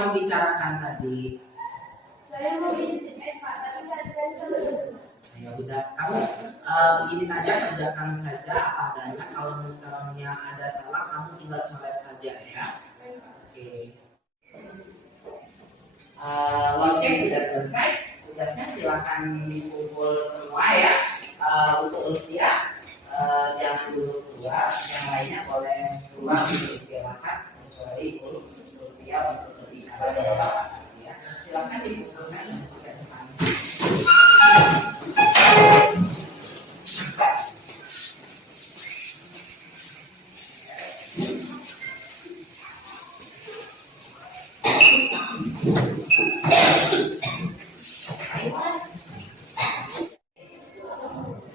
kamu bicarakan tadi? Saya mau bikin Pak, tapi tadi sama dosen. Ya udah, kamu begini saja, kerjakan saja apa adanya. Kalau misalnya ada salah, kamu tinggal coret saja ya. Oke. Lonceng sudah selesai. Tugasnya silakan dikumpul semua ya. Untuk Olivia, jangan dulu keluar. Yang lainnya boleh keluar untuk istirahat. Kecuali Olivia untuk berbicara sama Bapak. Ya. Silakan dikumpulkan untuk ke depan.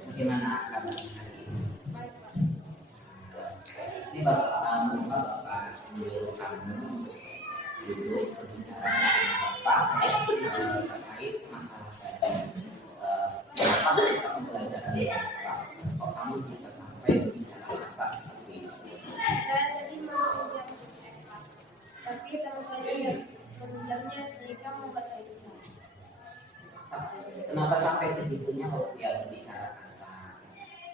Bagaimana kabarnya hari ini? Ini Bapak menyuruh kamu duduk berbicara dengan Bapak terkait masalah tadi. Kenapa ketika pembelajaran Bapak, kok kamu bisa sampai berbicara kasar seperti itu? Saya tadi mau menjam Pak, tapi teman saya yang meminjamnya sehingga membuat saya bisa. Kenapa sampai segitunya kalau dia berbicara kasar?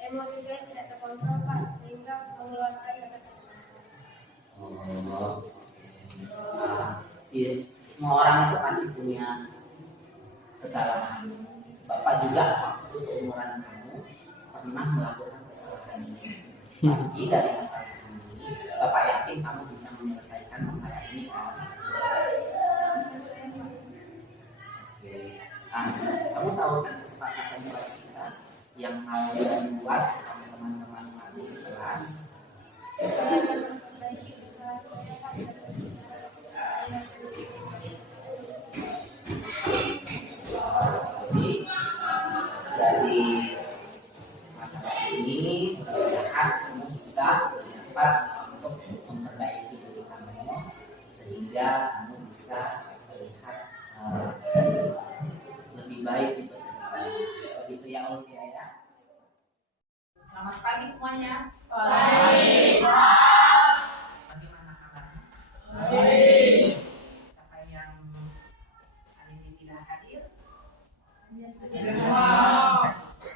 Emosi saya tidak terkontrol Pak, sehingga mengeluarkan kata-kata kasar. Oh, iya. Semua orang itu pasti punya kesalahan. Bapak juga waktu seumuran kamu pernah melakukan kesalahan ini. Tapi dari masalah ini, Bapak yakin kamu bisa menyelesaikan masalah ini kan? Oke. Kamu tahu kan kesepakatan kelas kita yang mau dibuat oleh teman-teman kamu sekelas? Jadi dari masalah ini mudah-mudahan kamu bisa dapat untuk memperbaiki diri kamu sehingga kamu bisa terlihat lebih baik gitu. Begitu ya Olivia ya. Selamat pagi semuanya. Baik. Bagaimana kabarnya? Baik. Siapa yang hari ini tidak hadir? Bagus,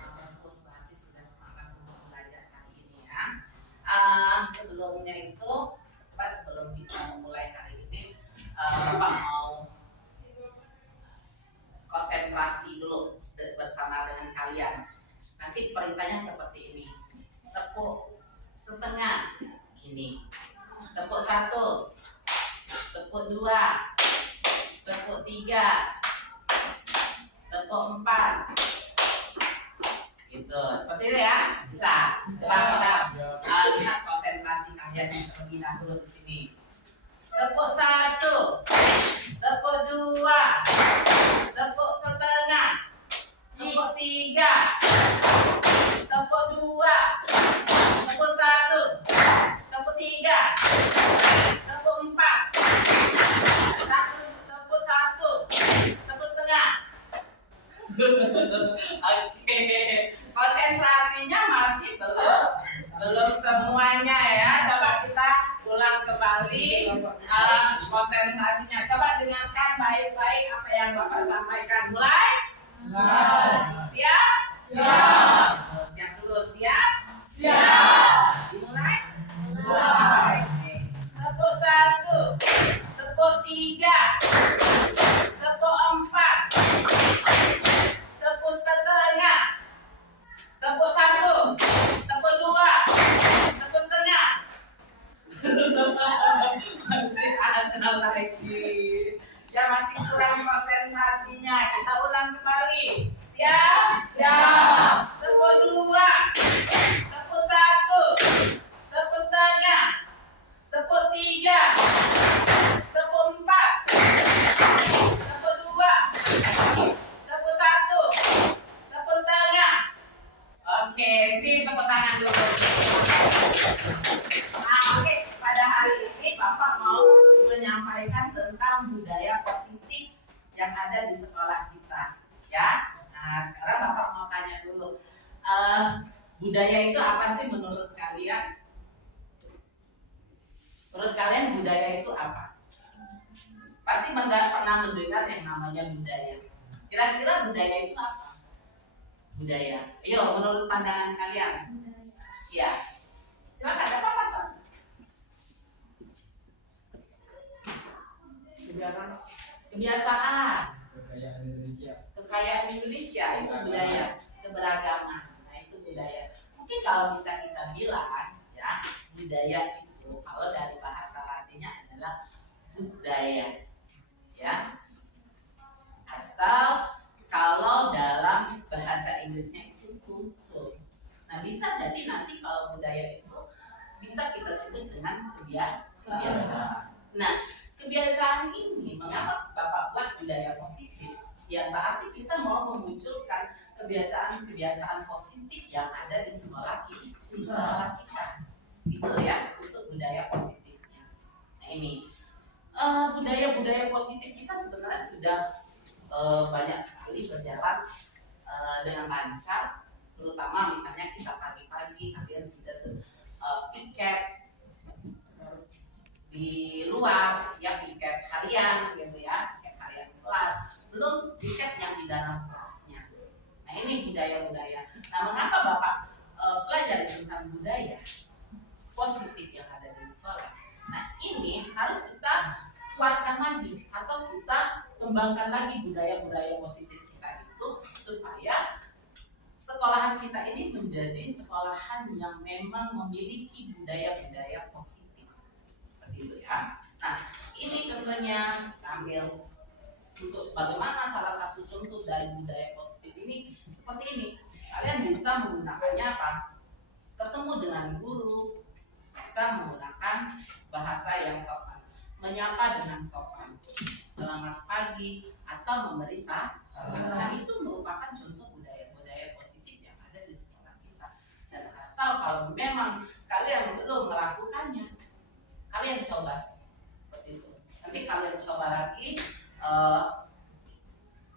berarti sudah semangat untuk belajar hari ini ya. Sebelumnya itu, sebelum kita memulai hari ini, Bapak mau konsentrasi dulu bersama dengan kalian. Nanti perintahnya seperti ini. Tepuk setengah ini. Tepuk 1. Tepuk 2. Tepuk 3. Tepuk 4. Gitu. Seperti itu ya. Bisa. Coba kita lihat konsentrasi kalian yang terlebih dahulu di sini. Tepuk 1. Tepuk 2. Tepuk setengah. Tepuk 3. Tepuk 2. Tepuk 1. Tepuk 3. Tepuk 4. Tepuk 1. Tepuk setengah. Oke. Konsentrasinya masih belum semuanya ya. Coba kita ulang kembali konsentrasinya. Coba dengarkan baik-baik apa yang Bapak sampaikan. Mulai? Siap? Siap. Siap dulu. Siap? Siap. Dimulai? Mulai. Oke. Tepuk 1. Tepuk 3. Tepuk 4. Tepuk setengah. Tepuk 1. Tepuk 2. Tepuk setengah. Masih ada lagi. Ya masih kurang konsentrasinya. Kita ulang kembali. Siap? Siap. Tepuk 2. Tepuk 1. Tepuk setengah. Tepuk 3. Tepuk 4. Tepuk 2. Tepuk 1. Tepuk setengah. Oke, sip, tepuk tangan dulu. Oke, pada hari ini Bapak mau menyampaikan tentang budaya positif yang ada di sekolah kita, ya. Nah, sekarang Bapak mau tanya dulu, budaya itu apa sih menurut kalian? Menurut kalian budaya itu apa? Pasti pernah mendengar yang namanya budaya. Kira-kira budaya itu apa? Budaya. Ayo, menurut pandangan kalian. Ya, silakan. Ada apa-apa, San? Kebiasaan. Kekayaan Indonesia itu budaya. Keberagaman. Nah, itu budaya. Mungkin kalau bisa kita bilang, ya, budaya itu kalau dari bahasa Latinnya adalah budaya, ya. Atau kalau dalam bahasa Inggrisnya itu kultur. Nah, bisa jadi nanti kalau budaya itu bisa kita sebut dengan kebiasaan. Nah, kebiasaan ini mengapa Bapak buat budaya positif? Ya berarti kita mau memunculkan kebiasaan-kebiasaan positif yang ada di sekolah kita. Itu ya untuk budaya positifnya. Nah ini budaya-budaya positif kita sebenarnya sudah banyak sekali berjalan dengan lancar, terutama misalnya kita pagi-pagi kalian sudah piket di luar, ya piket harian gitu ya, piket harian kelas, belum piket yang di dalam kelasnya. Nah ini budaya-budaya. Nah mengapa Bapak pelajari tentang budaya positif yang ada di sekolah? Nah ini harus kita kuatkan lagi atau kita kembangkan lagi budaya-budaya positif kita itu supaya sekolahan kita ini menjadi sekolahan yang memang memiliki budaya-budaya positif seperti itu ya. Nah ini contohnya ambil untuk bagaimana salah satu contoh dari budaya positif ini seperti ini. Kalian bisa menggunakannya apa? Ketemu dengan guru, bisa menggunakan bahasa yang sopan, menyapa dengan sopan, selamat pagi atau memberi salam. Nah itu merupakan contoh budaya-budaya positif yang ada di sekolah kita. Dan atau kalau memang kalian belum melakukannya, kalian coba seperti itu. Nanti kalian coba lagi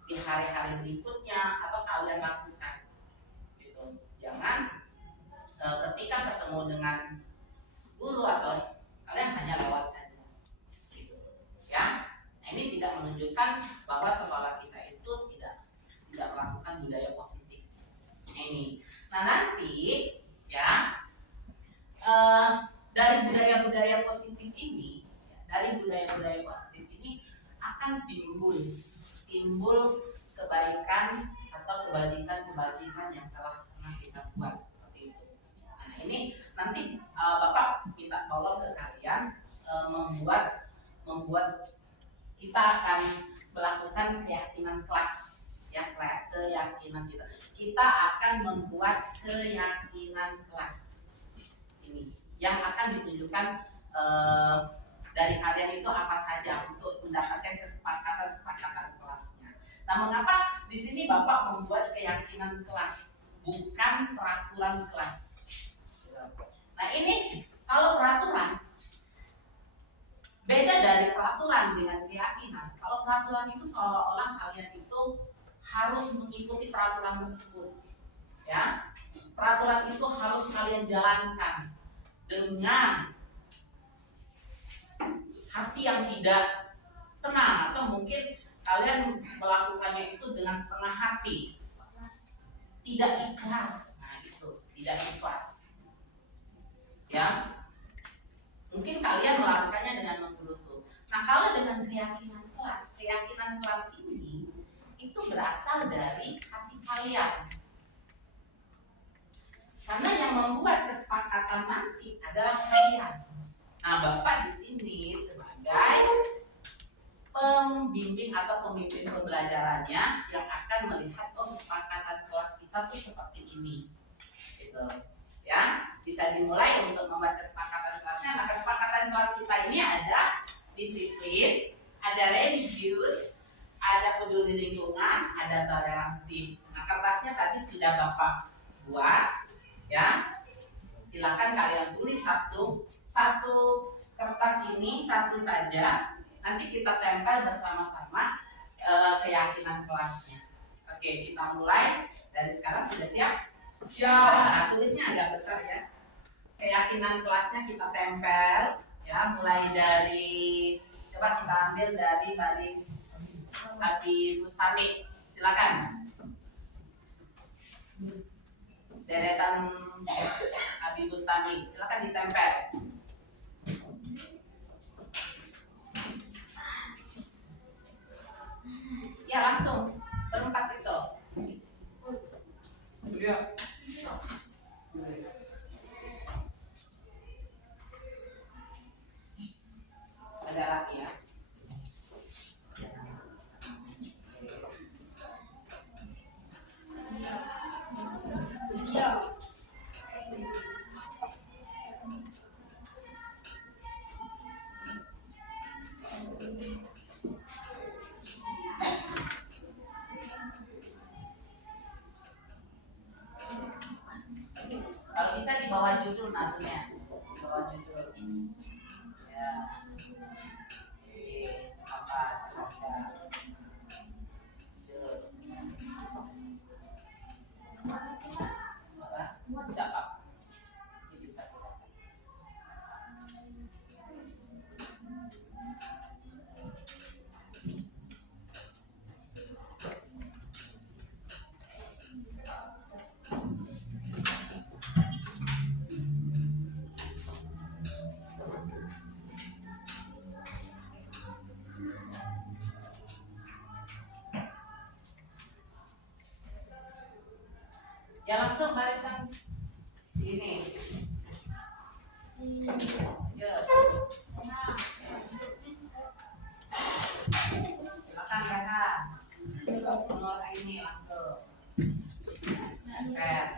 di hari-hari berikutnya atau kalian lakukan gitu. Jangan ketika ketemu dengan guru atau kalian hanya lewat saja gitu ya. Nah ini tidak menunjukkan bahwa sekolah kita itu tidak melakukan budaya positif. Nah ini, nah nanti ya dari budaya-budaya positif ini, dari budaya-budaya positif ini akan timbul kebaikan atau kebajikan yang telah pernah kita buat seperti itu. Nah ini nanti Bapak minta tolong ke kalian membuat kita akan melakukan keyakinan kelas ya, keyakinan kita akan membuat keyakinan kelas ini yang akan ditunjukkan dari kalian itu apa saja untuk mendapatkan kesepakatan kelasnya. Nah, mengapa di sini Bapak membuat keyakinan kelas, bukan peraturan kelas? Nah, ini kalau peraturan beda dari peraturan dengan keyakinan. Kalau peraturan itu seolah-olah kalian itu harus mengikuti peraturan tersebut, ya. Peraturan itu harus kalian jalankan dengan hati yang tidak tenang atau mungkin kalian melakukannya itu dengan setengah hati, tidak ikhlas. Nah itu tidak ikhlas ya, mungkin kalian melakukannya dengan menggerutu. Nah kalau dengan keyakinan kelas ini itu berasal dari hati kalian, karena yang membuat kesepakatan nanti adalah kalian. Nah, Bapak di sini sebagai pembimbing atau pemimpin pembelajarannya yang akan melihat kesepakatan kelas kita tuh seperti ini, gitu, ya. Bisa dimulai untuk membuat kesepakatan kelasnya. Nah, kesepakatan kelas kita ini ada disiplin, ada religius, ada peduli lingkungan, ada toleransi. Nah, kertasnya tadi sudah Bapak buat, ya. Silakan kalian tulis satu kertas ini satu saja. Nanti kita tempel bersama-sama keyakinan kelasnya. Oke, kita mulai dari sekarang. Sudah siap? Siap. Nah, tulisnya agak besar ya. Keyakinan kelasnya kita tempel, ya. Mulai dari Coba kita ambil dari baris Abi Bustami. Silakan. Deretan Abi Bustami. Silakan ditempel. Ya langsung berempat itu. Iya. Ada rapi ya. Iya. Kalau bisa di bawah judul naruhnya. Di bawah judul. Ya. Apa baca. Apa? Cakap. Ini bisa kita. Ya langsung barisan sini. Ya. Silakan kakak. Nomor ini langsung. Nempel.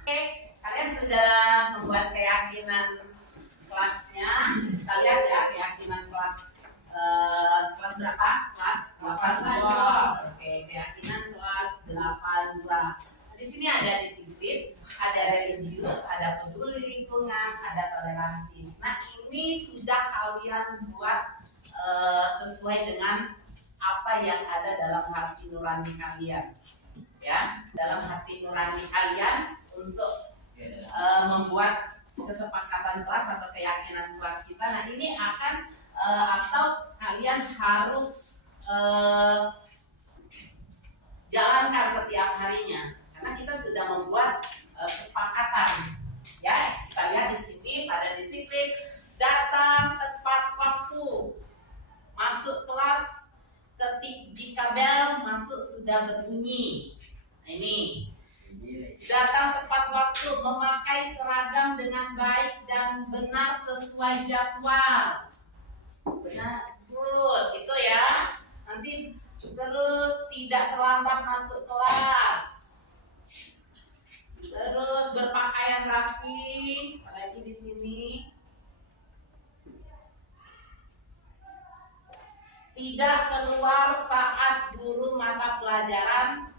Oke, kalian sudah membuat keyakinan kelasnya. Kita lihat ya keyakinan kelas kelas berapa? Kelas 82. Oke, keyakinan kelas 82. Di sini ada disiplin, ada religius, ada peduli lingkungan, ada toleransi. Nah, ini sudah kalian buat sesuai dengan apa yang ada dalam hati nurani kalian. Ya, dalam hati nurani kalian untuk membuat kesepakatan kelas atau keyakinan kelas kita. Nah, ini akan atau kalian harus jalankan setiap harinya karena kita sudah membuat kesepakatan. Ya, kita lihat di sini pada disiplin datang tepat waktu, masuk kelas ketik jika bel masuk sudah berbunyi. Nah, ini datang tepat waktu, memakai seragam dengan baik dan benar sesuai jadwal. Benar, good, itu ya. Nanti terus tidak terlambat masuk kelas. Terus berpakaian rapi, apalagi di sini. Tidak keluar saat guru mata pelajaran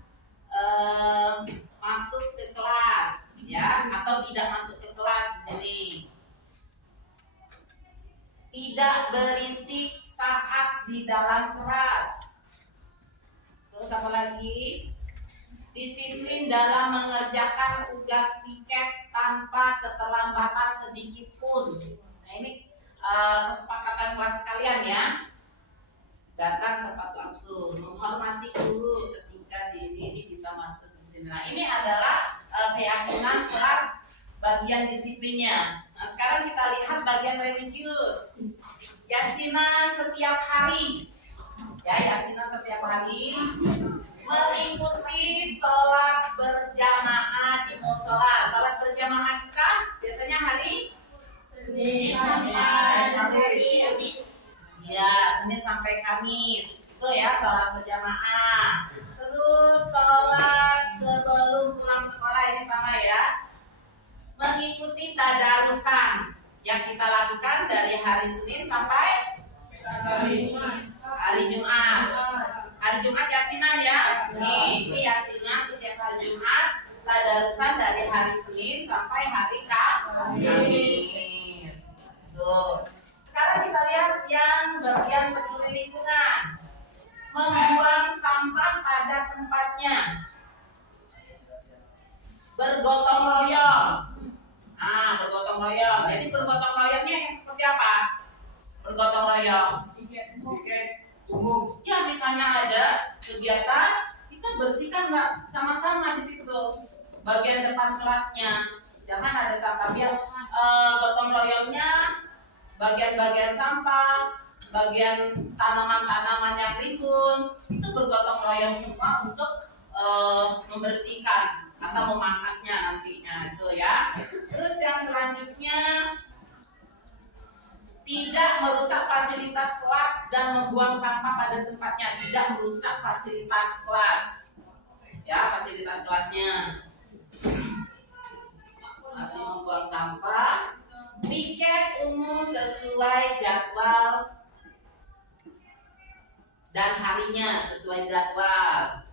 masuk ke kelas, ya, atau tidak masuk ke kelas di sini. Tidak berisik saat di dalam kelas. Terus apa lagi? Disiplin dalam mengerjakan tugas tiket tanpa keterlambatan sedikit pun. Nah, ini kesepakatan kelas kalian ya. Datang tepat waktu, menghormati guru ketika ini bisa masuk di sini. Nah, ini adalah keyakinan kelas bagian disiplinnya. Nah, sekarang kita lihat bagian religius. Yasinan setiap hari. Ya, yasinan setiap hari. Mengikuti sholat berjamaah di musola. Sholat berjamaah kita biasanya hari Senin sampai Kamis. Ya, Senin sampai Kamis. Itu ya sholat berjamaah. Terus sholat sebelum pulang sekolah ini sama ya. Mengikuti tadarusan. yang kita lakukan dari hari Senin sampai hari Jumat. Hari Jumat yasinan ya. Ini yasinan setiap hari Jumat. Tadarusan dari hari Senin sampai hari Kamis. Tuh. Sekarang kita lihat yang bagian peduli lingkungan. Membuang sampah pada tempatnya. Bergotong royong. Bergotong royong. Jadi bergotong royongnya yang seperti apa? Bergotong royong. Ya, misalnya ada kegiatan, kita bersihkan sama-sama di situ bagian depan kelasnya. Jangan ada sampah, biar gotong royongnya bagian-bagian sampah, bagian tanaman-tanaman yang rimbun itu bergotong royong semua untuk membersihkan atau memangkasnya nantinya itu ya. Terus yang selanjutnya, tidak merusak fasilitas kelas dan membuang sampah pada tempatnya. Tidak merusak fasilitas kelas ya, fasilitas kelasnya. Masih membuang sampah. Piket umum sesuai jadwal dan harinya sesuai jadwal.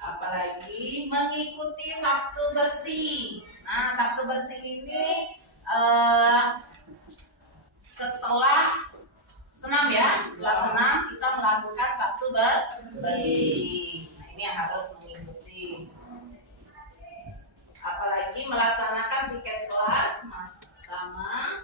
Apalagi mengikuti Sabtu bersih. Nah, Sabtu bersih ini setelah senam ya, setelah senam kita melakukan Sabtu bersih. Nah, ini yang harus mengikuti. Apalagi melaksanakan piket kelas sama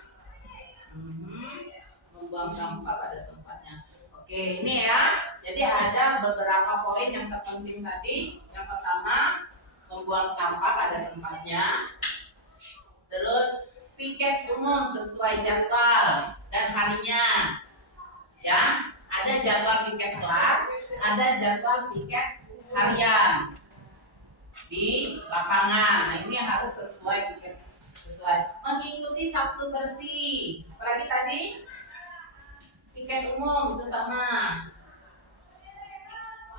membuang sampah pada tempatnya. Oke, ini ya. Jadi ada beberapa poin yang terpenting tadi. Yang pertama, membuang sampah pada tempatnya. Terus piket umum sesuai jadwal dan harinya. Ya, ada jadwal piket kelas, ada jadwal piket harian di lapangan. Nah, ini yang harus sesuai piket sesuai. Mengikuti Sabtu bersih. Apalagi tadi piket umum itu sama.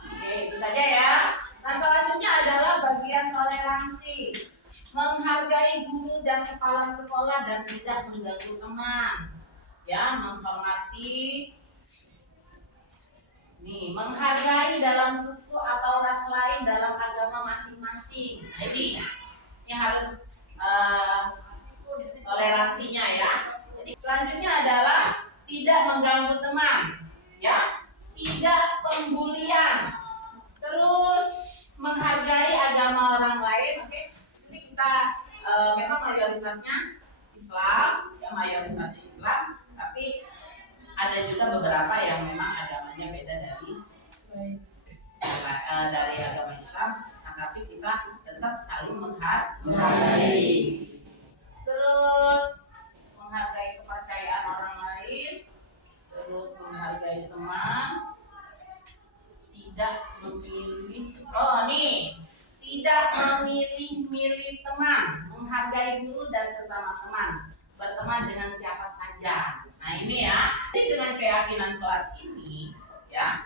Oke, itu saja ya. Nah, selanjutnya adalah bagian toleransi. Menghargai guru dan kepala sekolah dan tidak mengganggu teman. Ya, menghormati. Nih, menghargai dalam suku atau ras lain dalam agama masing-masing. Nah, ini harus toleransinya ya. Jadi selanjutnya adalah tidak mengganggu teman, ya, tidak pembulian, terus menghargai agama orang lain. Oke, sini kita memang mayoritasnya Islam, ya mayoritasnya Islam, tapi ada juga beberapa yang memang agamanya beda dari agama Islam, nah, tapi kita tetap saling menghargai. Terus menghargai kepercayaan orang lain, terus menghargai teman, tidak memilih. Tidak memilih-milih teman, menghargai guru dan sesama teman, berteman dengan siapa saja. Nah, ini ya. Jadi dengan keyakinan kelas ini, ya,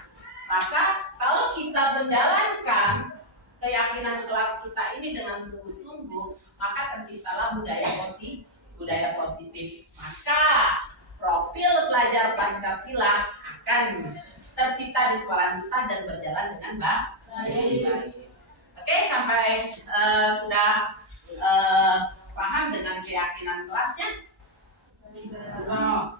maka kalau kita menjalankan keyakinan kelas kita ini dengan sungguh-sungguh, maka terciptalah budaya positif. Maka profil pelajar Pancasila akan tercipta di sekolah kita dan berjalan dengan baik. Oke, sampai sudah paham dengan keyakinan kelasnya?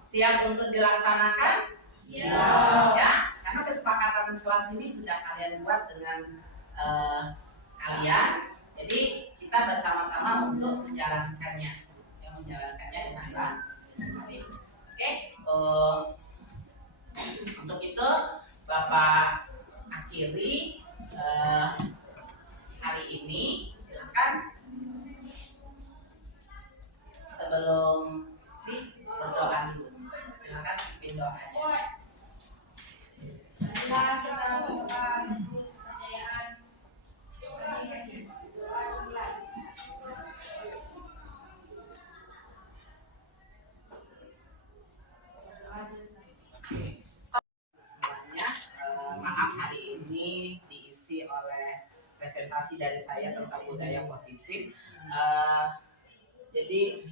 Siap untuk dilaksanakan? Ya, karena kesepakatan kelas ini sudah kalian buat dengan kalian. Jadi kita bersama-sama untuk menjalankannya, dengan baik. Oke, untuk itu Bapak akhiri hari ini. Silakan sebelum berdoa dulu. Silakan pimpin doanya. Marilah kita berdoa untuk kejayaan masing-masing. Doa dimulai. Semuanya, maaf hari ini diisi oleh presentasi dari saya tentang budaya positif. Jadi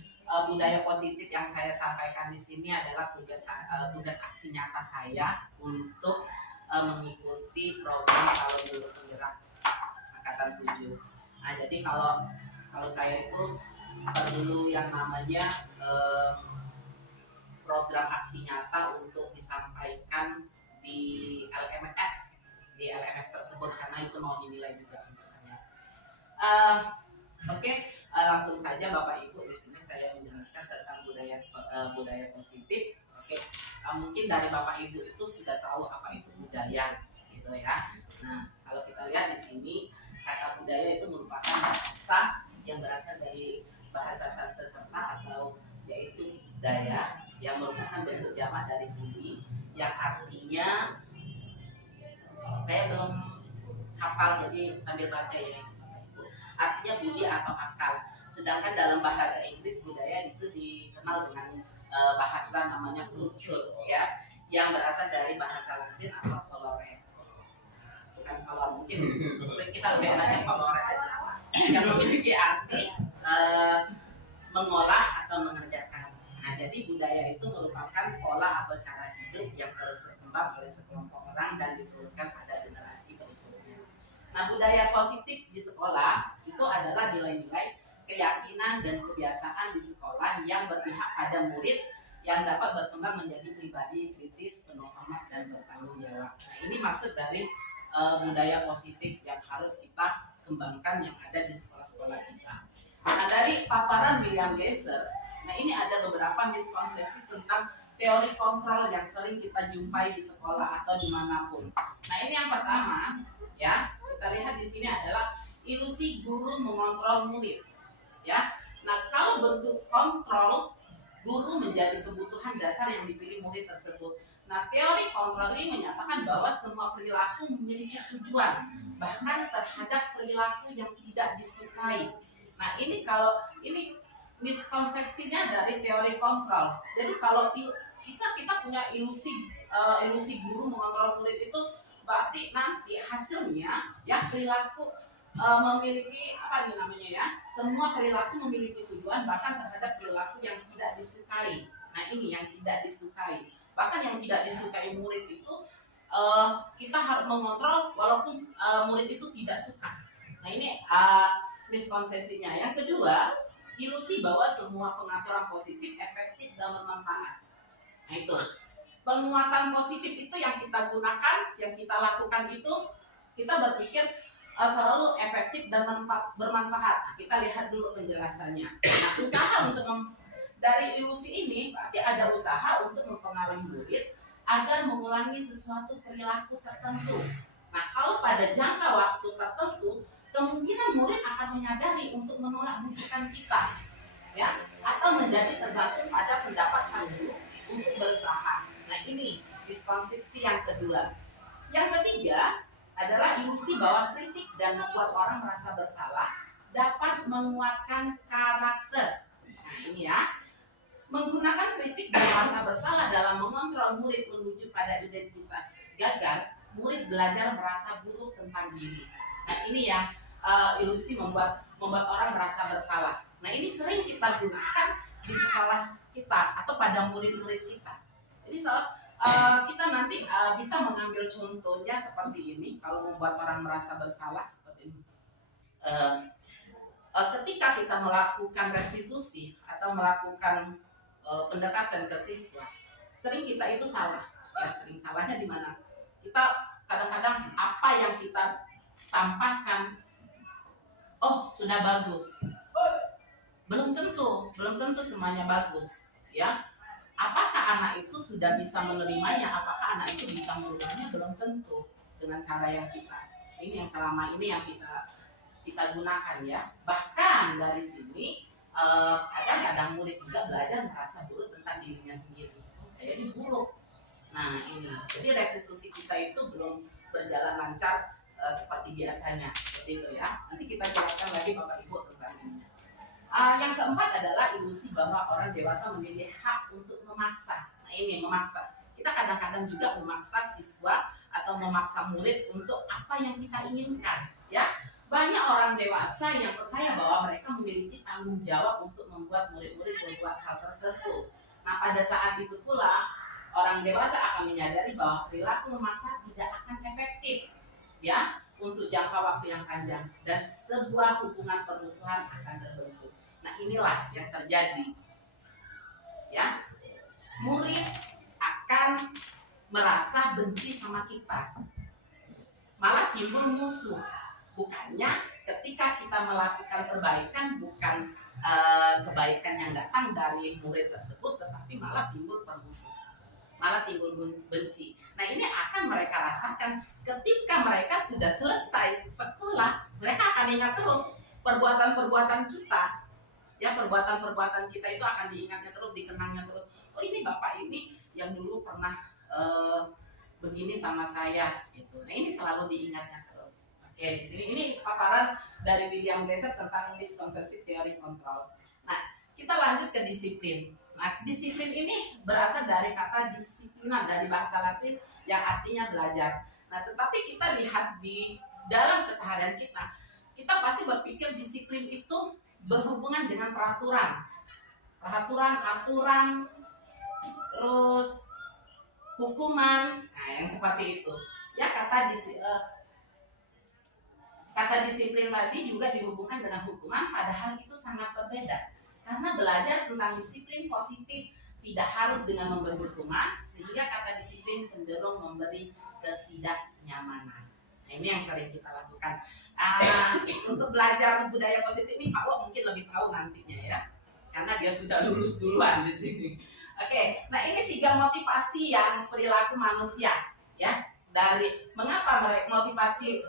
budaya positif yang saya sampaikan di sini adalah tugas aksi nyata saya untuk mengikuti program Kalau Dulu Penggerak angkatan 7. Nah, jadi kalau saya itu perlu yang namanya program aksi nyata untuk disampaikan di LMS tersebut karena itu mau dinilai juga misalnya. Langsung saja Bapak Ibu, di sini saya menjelaskan tentang budaya positif. Mungkin dari Bapak Ibu itu sudah tahu apa itu budaya, gitu ya. Nah, kalau kita lihat di sini kata budaya itu merupakan bahasa yang berasal dari bahasa Sanskerta atau yaitu budaya yang merupakan bentuk jamak dari budi yang artinya saya belum hafal jadi sambil baca ya. Artinya budi atau akal. Sedangkan dalam bahasa Inggris budaya itu dikenal dengan bahasa namanya culture ya, yang berasal dari bahasa Latin atau colore. Bukan color, mungkin kita lebih enaknya colore aja, yang memiliki arti mengolah atau mengerjakan. Nah, jadi budaya itu merupakan pola atau cara hidup yang terus berkembang oleh sekelompok orang dan diturunkan pada generasi berikutnya. Nah, budaya positif di sekolah itu adalah nilai-nilai, keyakinan dan kebiasaan di sekolah yang berpihak pada murid yang dapat berkembang menjadi pribadi kritis, penuh hormat dan bertanggung jawab. Nah, ini maksud dari budaya positif yang harus kita kembangkan yang ada di sekolah-sekolah kita. Nah, dari paparan William Glasser, nah ini ada beberapa miskonsepsi tentang teori kontrol yang sering kita jumpai di sekolah atau dimanapun. Nah, ini yang pertama, ya kita lihat di sini adalah ilusi guru mengontrol murid. Ya, nah kalau bentuk kontrol guru menjadi kebutuhan dasar yang dipilih murid tersebut. Nah, teori kontrol ini menyatakan bahwa semua perilaku memiliki tujuan, bahkan terhadap perilaku yang tidak disukai. Nah, ini miskonsepsinya dari teori kontrol. Jadi kalau kita punya ilusi guru mengontrol murid itu berarti nanti hasilnya ya perilaku memiliki semua perilaku memiliki tujuan bahkan terhadap perilaku yang tidak disukai. Nah, ini yang tidak disukai. Bahkan yang tidak disukai murid itu kita harus mengontrol walaupun murid itu tidak suka. Nah, ini miskonsepsinya. Yang kedua, ilusi bahwa semua pengaturan positif efektif dan bermanfaat. Nah, itu penguatan positif itu yang kita gunakan, yang kita lakukan itu kita berpikir selalu efektif dan bermanfaat. Nah, kita lihat dulu penjelasannya. Nah, usaha dari ilusi ini berarti ada usaha untuk mempengaruhi murid agar mengulangi sesuatu perilaku tertentu. Nah, kalau pada jangka waktu tertentu, kemungkinan murid akan menyadari untuk menolak bujukan kita, ya, atau menjadi tergantung pada pendapat sang guru untuk berusaha. Nah, ini miskonsepsi yang kedua. Yang ketiga adalah ilusi bahwa kritik dan membuat orang merasa bersalah dapat menguatkan karakter. Nah, ini ya, menggunakan kritik dan merasa bersalah dalam mengontrol murid menuju pada identitas gagal, murid belajar merasa buruk tentang diri. Nah, ini ya, ilusi membuat orang merasa bersalah. Nah, ini sering kita gunakan di sekolah kita atau pada murid-murid kita. Jadi kita nanti bisa mengambil contohnya seperti ini. Kalau membuat orang merasa bersalah seperti ini, ketika kita melakukan restitusi atau melakukan pendekatan ke siswa, sering kita itu salah. Ya, sering salahnya di mana? Kita kadang-kadang apa yang kita sampaikan, oh sudah bagus, belum tentu semuanya bagus, ya. Apakah anak itu sudah bisa menerimanya? Apakah anak itu bisa merubahnya? Belum tentu dengan cara yang ini yang selama ini yang kita gunakan, ya. Bahkan dari sini kadang-kadang murid juga belajar merasa buruk tentang dirinya sendiri. Saya ini buruk. Nah, ini. Jadi restitusi kita itu belum berjalan lancar seperti biasanya, seperti itu ya. Nanti kita jelaskan lagi Bapak Ibu tentang ini. Yang keempat adalah ilusi bahwa orang dewasa memiliki hak untuk memaksa. Nah, ini memaksa. Kita kadang-kadang juga memaksa siswa atau memaksa murid untuk apa yang kita inginkan, ya. banyak orang dewasa yang percaya bahwa mereka memiliki tanggung jawab untuk membuat murid-murid berbuat hal tertentu. Nah, pada saat itu pula orang dewasa akan menyadari bahwa perilaku memaksa tidak akan efektif, ya, untuk jangka waktu yang panjang, dan sebuah hubungan permusuhan akan terbentuk. Nah, inilah yang terjadi, ya. Murid akan merasa benci sama kita, malah timbul musuh. Bukannya ketika kita melakukan perbaikan, bukan kebaikan yang datang dari murid tersebut, tetapi malah timbul permusuhan, malah timbul benci. Nah, ini akan mereka rasakan ketika mereka sudah selesai sekolah. Mereka akan ingat terus perbuatan-perbuatan kita, ya, perbuatan-perbuatan kita itu akan diingatnya terus, dikenangnya terus. Oh, ini bapak ini yang dulu pernah begini sama saya, gitu. Nah, ini selalu diingatnya terus. Oke, di sini ini paparan dari William Glasser tentang misconception theory control. Nah, kita lanjut ke disiplin. Nah, disiplin ini berasal dari kata disiplina, dari bahasa Latin yang artinya belajar. Nah, tetapi kita lihat di dalam keseharian kita, kita pasti berpikir disiplin itu berhubungan dengan peraturan, aturan, terus hukuman, nah yang seperti itu. Ya, kata disiplin tadi juga dihubungkan dengan hukuman, padahal itu sangat berbeda. Karena belajar tentang disiplin positif tidak harus dengan memberi hukuman, sehingga kata disiplin cenderung memberi ketidaknyamanan. Nah, ini yang sering kita lakukan. Untuk belajar budaya positif ini Pak Wo mungkin lebih tahu nantinya, ya, karena dia sudah lulus duluan di sini. Oke, nah ini 3 motivasi yang perilaku manusia, ya. Dari mengapa mereka motivasi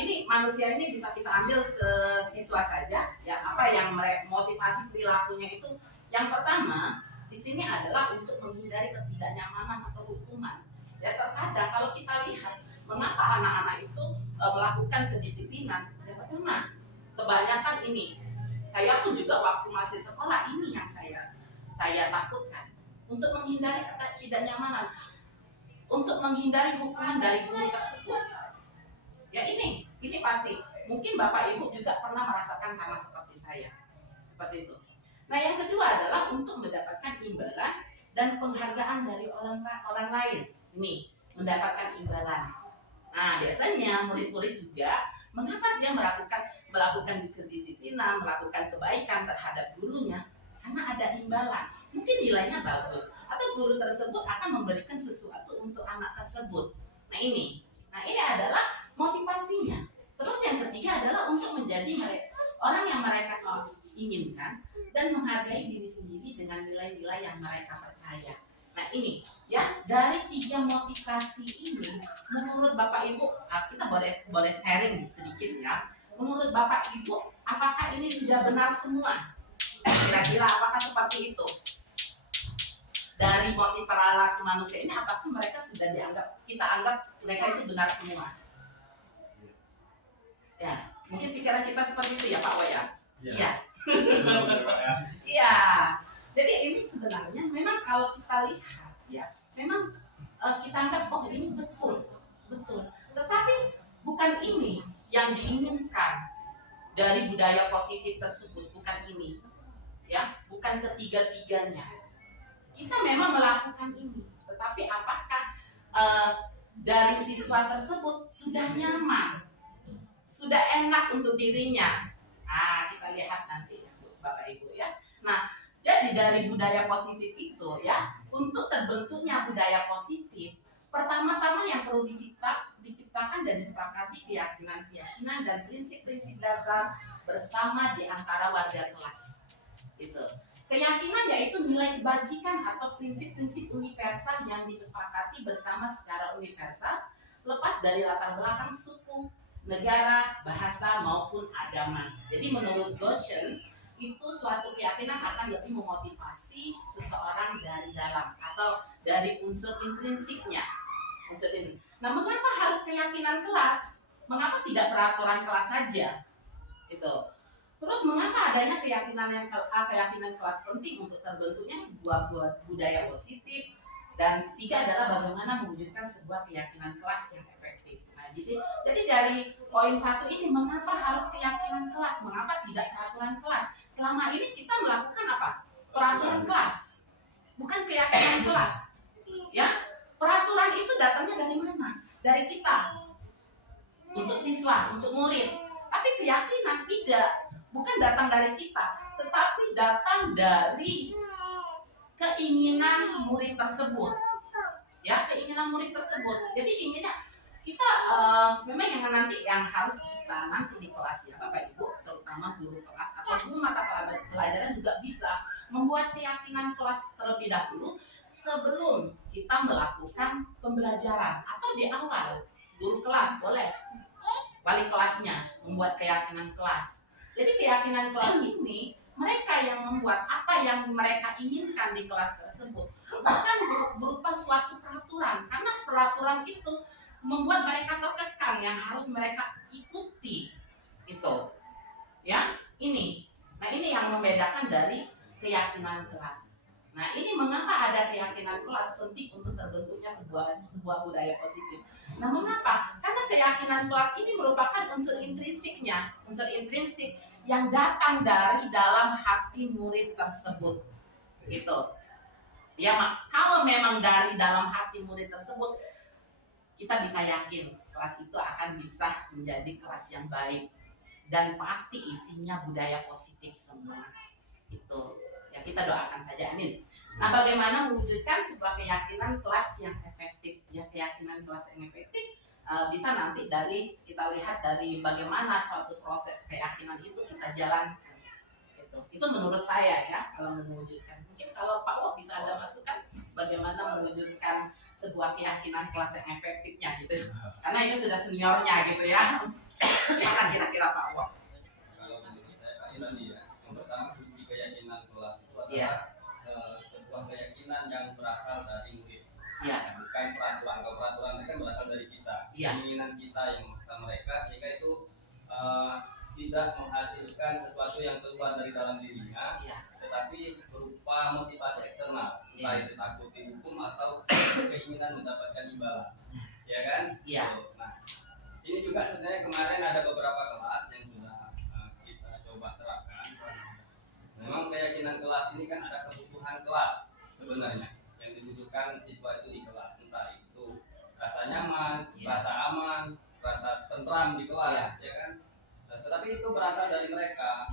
ini manusia ini bisa kita ambil ke siswa saja, ya. Apa yang motivasi perilakunya itu? Yang pertama di sini adalah untuk menghindari ketidaknyamanan atau hukuman. Ya, terkadang kalau kita lihat mengapa anak-anak itu melakukan kedisiplinan. Yang pertama, kebanyakan ini. Saya pun juga waktu masih sekolah ini yang saya takutkan, untuk menghindari ketidaknyamanan, untuk menghindari hukuman dari guru tersebut. Ya, ini pasti. Mungkin Bapak Ibu juga pernah merasakan sama seperti saya. Seperti itu. Nah, yang kedua adalah untuk mendapatkan imbalan dan penghargaan dari orang lain. Ini, mendapatkan imbalan. Nah, biasanya murid-murid juga mengapa dia melakukan kedisiplinan, melakukan kebaikan terhadap gurunya? Karena ada imbalan. Mungkin nilainya bagus, atau guru tersebut akan memberikan sesuatu untuk anak tersebut. Nah, ini adalah motivasinya. Terus yang ketiga adalah untuk menjadi orang yang mereka inginkan dan menghargai diri sendiri dengan nilai-nilai yang mereka percaya. Nah, ini, ya, dari 3 motivasi ini, menurut Bapak Ibu, kita boleh sharing sedikit, ya. Menurut Bapak Ibu, apakah ini sudah benar semua? Kira-kira apakah seperti itu? Dari motif perilaku manusia ini, apakah kita anggap mereka itu benar semua? Ya, mungkin pikiran kita seperti itu, ya Pak Woya? Iya. Iya. Jadi ini sebenarnya memang kalau kita lihat, ya, memang kita anggap ini betul. Tetapi bukan ini yang diinginkan dari budaya positif tersebut, bukan ini, ya, bukan ketiga-tiganya. Kita memang melakukan ini, tetapi apakah dari siswa tersebut sudah nyaman, sudah enak untuk dirinya? Nah, kita lihat nanti, Bapak Ibu, ya. Nah, jadi dari budaya positif itu, ya, untuk terbentuknya budaya positif, pertama-tama yang perlu diciptakan dan disepakati keyakinan dan prinsip-prinsip dasar bersama di antara warga kelas. Itu. Keyakinan yaitu nilai kebajikan atau prinsip-prinsip universal yang disepakati bersama secara universal, lepas dari latar belakang suku, negara, bahasa maupun agama. Jadi menurut Goshen, itu suatu keyakinan akan lebih memotivasi seseorang dari dalam atau dari unsur intrinsiknya. Nah, mengapa harus keyakinan kelas? Mengapa tidak peraturan kelas saja? Itu. Terus mengapa adanya keyakinan kelas penting untuk terbentuknya sebuah budaya positif Dan ketiga adalah bagaimana mewujudkan sebuah keyakinan kelas yang efektif. Nah, jadi dari poin 1 ini, mengapa harus keyakinan kelas? Mengapa tidak peraturan kelas? Selama ini kita melakukan apa? Peraturan kelas, bukan keyakinan kelas. Ya, peraturan itu datangnya dari mana? Dari kita, untuk siswa, untuk murid. Tapi keyakinan tidak, bukan datang dari kita, tetapi datang dari keinginan murid tersebut. Ya, keinginan murid tersebut. Jadi inginnya kita memang yang harus kita nanti di kelas ya Bapak Ibu, terutama guru kelas atau guru mata pelajaran juga bisa membuat keyakinan kelas terlebih dahulu sebelum kita melakukan pembelajaran, atau di awal guru kelas boleh wali kelasnya membuat keyakinan kelas. Jadi keyakinan kelas ini mereka yang membuat apa yang mereka inginkan di kelas tersebut, bahkan berupa suatu peraturan, karena peraturan itu membuat mereka terkekang yang harus mereka ikuti itu. Ya, ini. Nah, ini yang membedakan dari keyakinan kelas. Nah, ini mengapa ada keyakinan kelas penting untuk terbentuknya sebuah budaya positif. Nah, mengapa? Karena keyakinan kelas ini merupakan unsur intrinsik yang datang dari dalam hati murid tersebut. Gitu. Ya, kalau memang dari dalam hati murid tersebut, kita bisa yakin kelas itu akan bisa menjadi kelas yang baik dan pasti isinya budaya positif semua. Itu ya, kita doakan saja, amin. Nah, bagaimana mewujudkan sebuah keyakinan kelas yang efektif? Ya, keyakinan kelas yang efektif bisa nanti kita lihat dari bagaimana suatu proses keyakinan itu kita jalankan. Itu menurut saya ya, kalau mewujudkan. Mungkin kalau Pak Wok bisa ada masukan bagaimana mewujudkan sebuah keyakinan kelas yang efektifnya gitu. Karena ini sudah seniornya gitu ya. Gimana kira-kira Pak Wok? Kalau menurut saya Pak Ilan ya, yang pertama kunci keyakinan kelas itu adalah Iya. Sebuah keyakinan yang berasal dari murid. Iya. Bukan peraturan. Kalau peraturan itu kan berasal dari kita. Iya. Keinginan kita yang memaksa mereka sehingga itu tidak menghasilkan sesuatu yang keluar dari dalam dirinya, Iya. tetapi berupa motivasi eksternal, entah Iya. itu takut dihukum atau keinginan mendapatkan imbalan, ya kan? Iya. Nah, ini juga sebenarnya kemarin ada beberapa kelas yang sudah kita coba terapkan. Memang keyakinan kelas ini kan ada kebutuhan kelas sebenarnya yang dibutuhkan siswa itu di kelas, entah itu rasa nyaman, Iya. rasa aman, rasa tentram di kelas, ya kan? Nah, tetapi itu berasal dari mereka.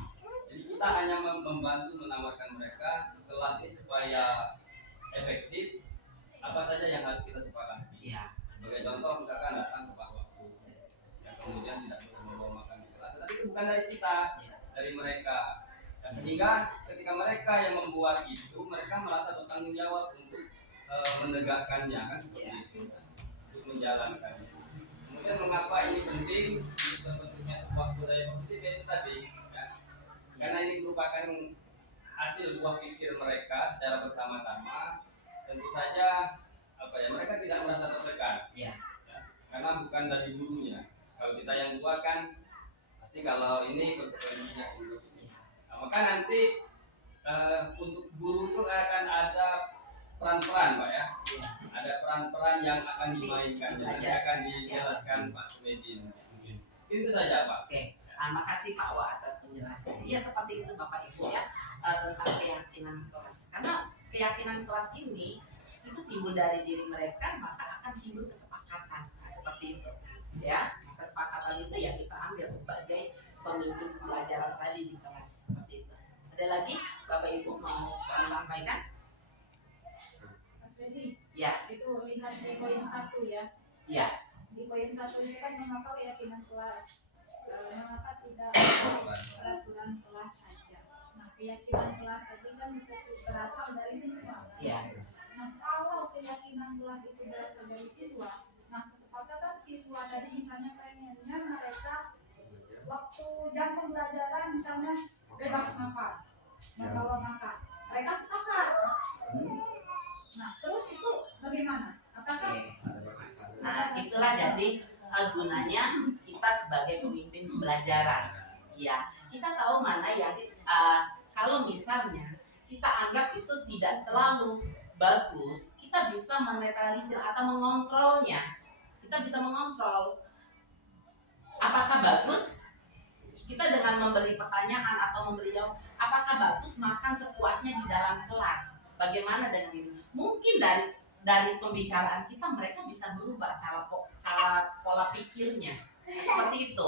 Jadi kita hanya membantu menawarkan mereka kelas ini supaya efektif. Apa saja yang harus kita sepakati. Iya. Sebagai contoh misalkan datang tepat waktu, yang kemudian tidak boleh membawa makan di kelas. Tapi itu bukan dari kita, dari mereka. Nah, sehingga ketika mereka yang membuat itu, mereka merasa bertanggung jawab untuk menegakkannya, kan seperti itu, untuk menjalankannya. Kemudian mengapa ini penting untuk terbentuknya sebuah budaya positif, yaitu tadi ya, karena ini merupakan hasil buah pikir mereka secara bersama-sama. Tentu saja mereka tidak merasa tertekan, ya, karena bukan dari gurunya. Kalau kita yang buat kan pasti kalau ini konsekuensinya dulu. Nah, maka nanti untuk guru itu akan ada peran-peran Pak ya. Ada peran-peran yang akan dimainkan, nanti akan dijelaskan Pak Sumedin. Itu saja Pak. Oke, makasih Pak Wak atas penjelasannya. Iya, seperti itu Bapak Ibu ya, tentang keyakinan kelas. Karena keyakinan kelas ini itu timbul dari diri mereka, maka akan timbul kesepakatan. Nah, seperti itu. Ya, kesepakatan itu ya kita ambil sebagai pemimpin pembelajaran tadi di kelas, seperti itu. Ada lagi Bapak Ibu mau disampaikan? Mas Fedi, Ya. itu lihat di poin 1 ya. Ya. Di poin 1 ini kan mengapa keyakinan kelas, mengapa tidak peraturan kelas saja. Nah, keyakinan kelas tadi kan berasal dari siswa. Ya. Nah, kalau keyakinan kelas itu berasal dari siswa, nah kesepakatan siswa tadi misalnya pengennya mereka waktu jam pembelajaran misalnya bebas makan, membawa makan, mereka sepakat. Nah, terus itu bagaimana? Apakah? Nah, itulah jadi gunanya kita sebagai pemimpin pembelajaran. Ya, kita tahu mana yang kalau misalnya kita anggap itu tidak terlalu bagus, kita bisa menetralisir atau mengontrolnya. Kita bisa mengontrol apakah bagus kita dengan memberi pertanyaan atau memberi jawab, apakah bagus makan sepuasnya di dalam kelas. Bagaimana dengan ini? Mungkin dari pembicaraan kita mereka bisa berubah cara pola pikirnya. Seperti itu.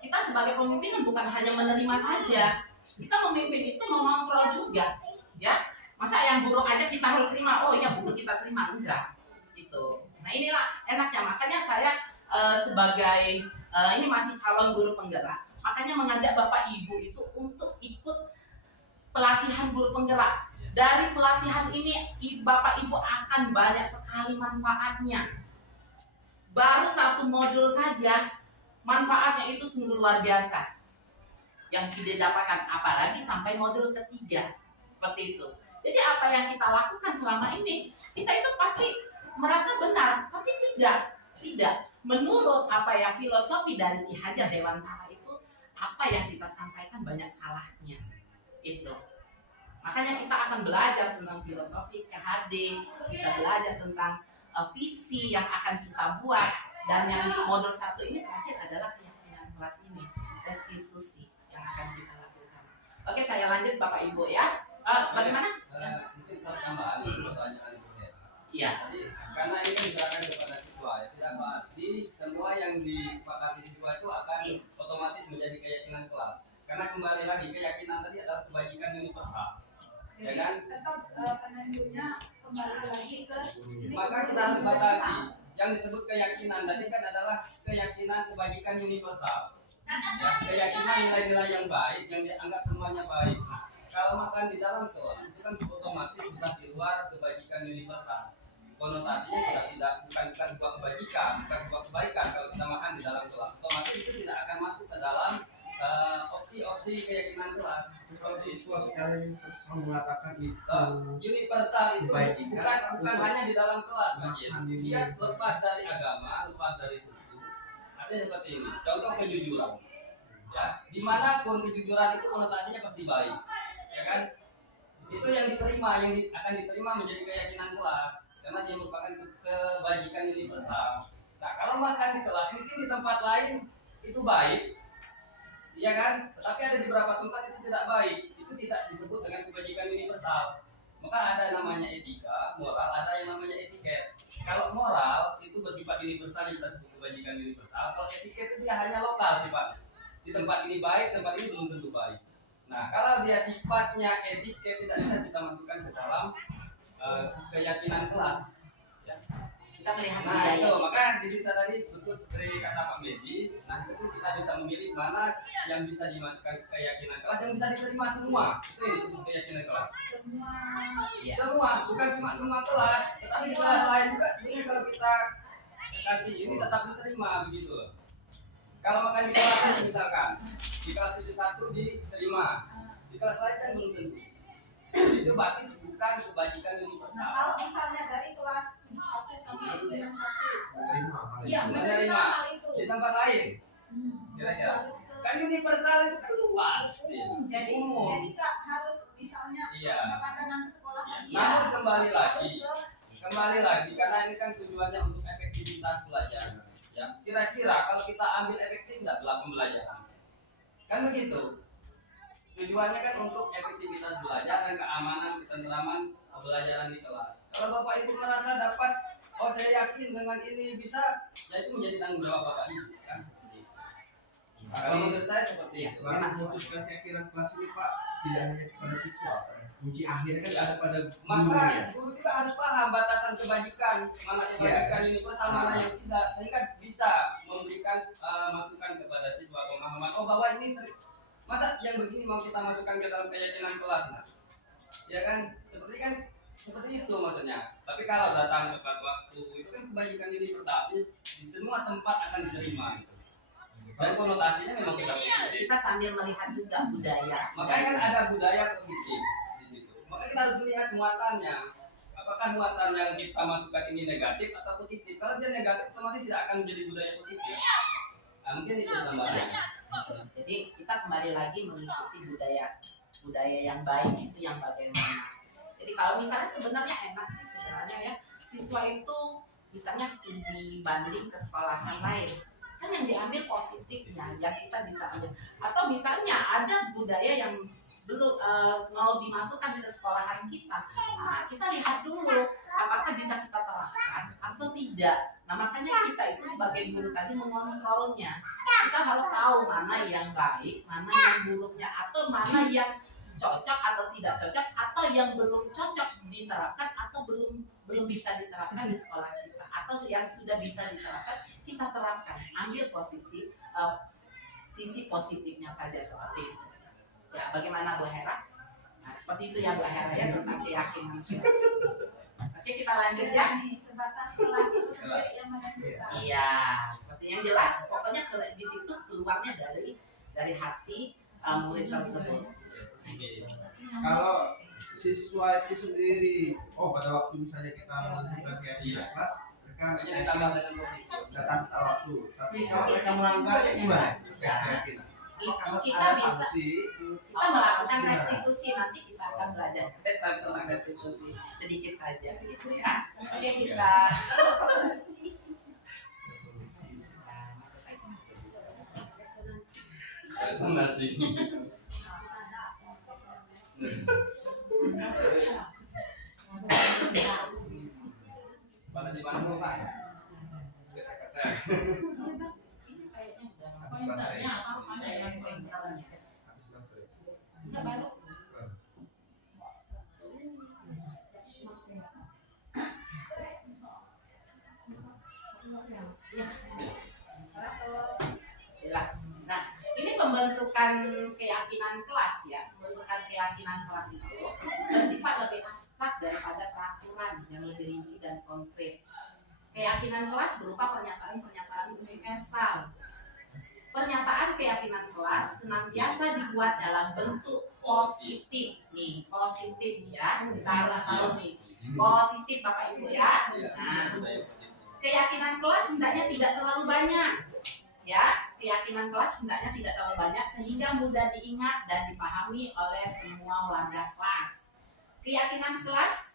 Kita sebagai pemimpin bukan hanya menerima saja. Kita memimpin itu mengontrol juga, ya. Masa yang buruk aja kita harus terima? Oh iya, buruk kita terima, enggak. Gitu. Nah, inilah enaknya. Makanya saya sebagai ini masih calon guru penggerak, makanya mengajak Bapak Ibu itu untuk ikut pelatihan guru penggerak. Dari pelatihan ini Bapak Ibu akan banyak sekali manfaatnya. Baru satu modul saja manfaatnya itu sungguh luar biasa yang kita dapatkan, apalagi sampai modul ketiga seperti itu. Jadi apa yang kita lakukan selama ini kita itu pasti merasa benar, tapi tidak. Menurut apa yang filosofi dari Ki Hajar Dewantara itu, apa yang kita sampaikan banyak salahnya. Itu. Makanya kita akan belajar tentang filosofi KHD, kita belajar tentang visi yang akan kita buat, dan yang di modul 1 ini terakhir adalah keyakinan kelas ini, restitusi yang akan kita lakukan. Oke, saya lanjut Bapak Ibu ya. Bagaimana? Mungkin tambahan pertanyaan itu ya. Iya. Jadi karena ini diserahkan kepada siswa ya, tidak berarti semua yang disepakati siswa itu akan otomatis menjadi keyakinan kelas. Karena kembali lagi keyakinan tadi adalah kebajikan universal. Ya kan? Tetap penentunya kembali lagi ke Maka kita harus batasi. Yang disebut keyakinan tadi kan adalah keyakinan kebajikan universal. Ya, keyakinan nilai-nilai yang baik yang dianggap semuanya baik. Nah, kalau makan di dalam kelas itu kan otomatis sudah di luar kebajikan universal. Konotasinya sudah bukan sebuah kebajikan, bukan sebuah kebaikan kalau kita makan di dalam kelas. Otomatis itu tidak akan masuk ke dalam opsi-opsi keyakinan kelas. Kalau siswa secara universal mengatakan itu universal itu kebajikan bukan hanya di dalam kelas, Makan di dia lepas dari agama, lepas dari suku. Artinya seperti ini. Contoh kejujuran. Ya, dimanapun kejujuran itu konotasinya pasti baik, ya kan? Itu yang diterima, akan diterima menjadi keyakinan kelas, karena dia merupakan kebajikan universal. Nah, kalau makan di kelas mungkin di tempat lain itu baik, iya kan? Tetapi ada di beberapa tempat itu tidak baik. Itu tidak disebut dengan kebajikan universal. Maka ada namanya etika, moral, ada yang namanya etiket. Kalau moral itu bersifat universal, kita sebut kebajikan universal. Kalau etiket itu dia hanya lokal sifatnya. Di tempat ini baik, tempat ini belum tentu baik. Nah, kalau dia sifatnya etiket tidak bisa kita masukkan ke dalam keyakinan kelas. Ya. Kita melihat Nah budaya. itu, maka di situ tadi betul dari kata Pak Medi. Nah itu kita bisa memilih mana yang bisa dimasukkan ke keyakinan kelas, yang bisa diterima semua. Itu yang disebut keyakinan kelas. semua Iya. Semua, bukan cuma semua kelas, tetapi di kelas lain juga sebenarnya kalau kita kasih ini tetap diterima begitu. Kalau makan di kelas lain misalkan di kelas 71 diterima, di kelas lain kan belum tentu. Itu berarti bukan kebajikan Nah, universal. kalau misalnya dari kelas 1 sampai 91, menerima hal iya itu. menerima hal itu. Di tempat lain kira-kira. Harus ke- Kan universal itu kan luas. Jadi Umum. Kak harus misalnya Iya. pandangan sekolah. Iya. Namun kembali lagi, Harus ke karena ini kan tujuannya untuk efektivitas belajar. Ya, kira-kira kalau kita ambil efektif nggak dalam pembelajaran? Kan begitu. Tujuannya kan untuk efektivitas belajar dan keamanan, ketentraman pembelajaran di kelas. Kalau Bapak Ibu merasa dapat, oh saya yakin dengan ini bisa, ya itu menjadi tanggung jawab Bapak Ibu kan. Kalau menurut saya seperti itu. Karena memutuskan keyakinan kelas ini Pak tidak hanya kepada siswa, uji akhirnya kan ada pada Maka gurunya. guru juga harus paham batasan kebajikan, mana kebajikan universal, mana yang tidak, sehingga bisa memberikan masukan kepada siswa pemahaman. Oh bahwa ini masa yang begini mau kita masukkan ke dalam keyakinan kelas, nah, ya kan seperti itu maksudnya. Tapi kalau datang tepat waktu itu kan kebajikan universal, di semua tempat akan diterima. Gitu. Dan konotasinya memang tidak positif. Kita sambil melihat juga budaya. Makanya kan ada budaya positif di situ. Maka kita harus melihat muatannya. Apakah muatan yang kita masukkan ini negatif atau positif? Kalau dia negatif, otomatis tidak akan menjadi budaya positif. Nah, mungkin itu tambahannya. Jadi kita kembali lagi mengikuti budaya yang baik itu yang bagaimana. Jadi kalau misalnya sebenarnya enak sih sebenarnya ya, siswa itu misalnya studi banding ke sekolah yang lain, kan yang diambil positifnya yang kita bisa ambil. Atau misalnya ada budaya yang belum mau dimasukkan ke sekolahan kita, nah, kita lihat dulu apakah bisa kita terapkan atau tidak. Nah makanya kita itu sebagai guru tadi mengontrolnya. Kita harus tahu mana yang baik, mana yang buruknya, atau mana yang cocok atau tidak cocok, atau yang belum cocok diterapkan atau belum bisa diterapkan di sekolah kita, atau yang sudah bisa diterapkan kita terapkan. Ambil posisi sisi positifnya saja seperti itu. Ya, bagaimana Bu Hera? Nah, seperti itu ya Bu Hera ya tentang keyakinan kelas. Oke, kita lanjut ya. Jadi sebatas kelas itu sendiri yang menentukan. Iya, seperti yang jelas pokoknya di situ keluarnya dari hati murid tersebut. Nah, gitu. Kalau siswa itu sendiri, pada waktu misalnya kita menentukan keyakinan kelas, mereka Makanya ditambah dengan positif. datang tepat waktu. Tapi kalau mereka melanggarnya gimana? Keyakinan. Itu Harus kita ada bisa sanksi. kita melakukan restitusi, nanti kita akan belajar tentang restitusi sedikit saja gitu ya. Oke, kita Resonansi. Pada di mana Bu, Pak? Kata-kata. ini kayaknya udah Habis baterai. ada yang pointernya. Habis baterai. Enggak baru. Ya. Nah, ini pembentukan keyakinan kelas ya. Pembentukan keyakinan kelas itu bersifat lebih abstrak daripada peraturan yang lebih rinci dan konkret. Keyakinan kelas berupa pernyataan-pernyataan universal. Pernyataan keyakinan kelas senantiasa dibuat dalam bentuk positif nih, positif ya. Kita harus tahu nih, positif Bapak Ibu ya. Nah, keyakinan kelas hendaknya tidak terlalu banyak, ya. Keyakinan kelas hendaknya tidak terlalu banyak sehingga mudah diingat dan dipahami oleh semua warga kelas. Keyakinan kelas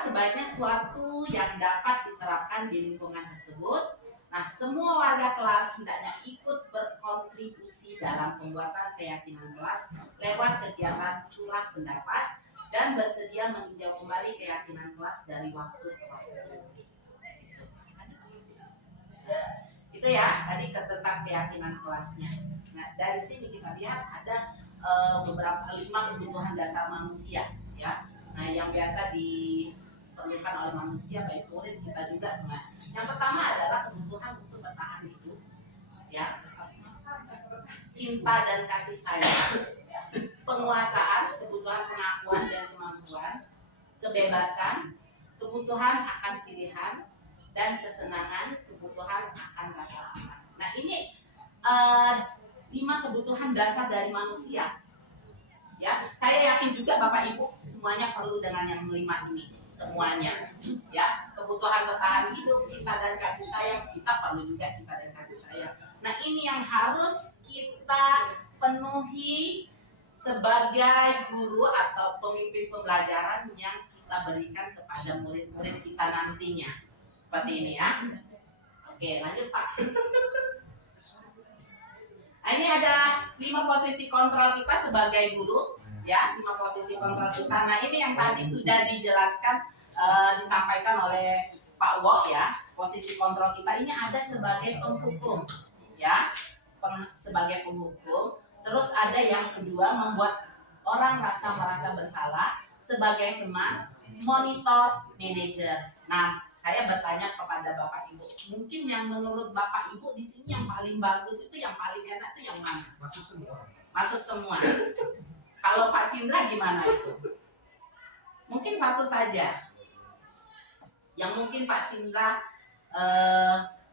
sebaiknya suatu yang dapat diterapkan di lingkungan tersebut. Nah, semua warga kelas hendaknya ikut berkontribusi dalam pembuatan keyakinan kelas lewat kegiatan curah pendapat dan bersedia meninjau kembali keyakinan kelas dari waktu ke waktu. Itu ya tadi tentang keyakinan kelasnya. Nah, dari sini kita lihat ada beberapa 5 kebutuhan dasar manusia ya. Nah, yang biasa diperlukan oleh manusia baik murid kita juga semua. Yang pertama adalah kebutuhan untuk bertahan hidup ya. Cinta dan kasih sayang, penguasaan, kebutuhan pengakuan dan kemampuan, kebebasan, kebutuhan akan pilihan, dan kesenangan, kebutuhan akan rasa senang. Nah, ini 5 kebutuhan dasar dari manusia. Ya, saya yakin juga Bapak Ibu semuanya perlu dengan yang 5 ini, semuanya. Ya, kebutuhan bertahan hidup, cinta dan kasih sayang, kita perlu juga cinta dan kasih sayang. Nah, ini yang harus kita penuhi sebagai guru atau pemimpin pembelajaran yang kita berikan kepada murid-murid kita nantinya. Seperti ini ya. Oke, lanjut Pak. Nah, ini ada 5 posisi kontrol kita sebagai guru, ya, 5 posisi kontrol kita. Nah, ini yang tadi sudah dijelaskan, disampaikan oleh Pak Wo ya. Posisi kontrol kita ini ada sebagai penghukum, ya, sebagai penghukum. Terus ada yang kedua membuat orang merasa bersalah sebagai teman, monitor, manajer. Nah, saya bertanya kepada Bapak Ibu, mungkin yang menurut Bapak Ibu di sini yang paling bagus itu, yang paling enak itu yang mana? Masuk semua. Masuk semua. Kalau Pak Cindra gimana itu? Mungkin satu saja. Yang mungkin Pak Cindra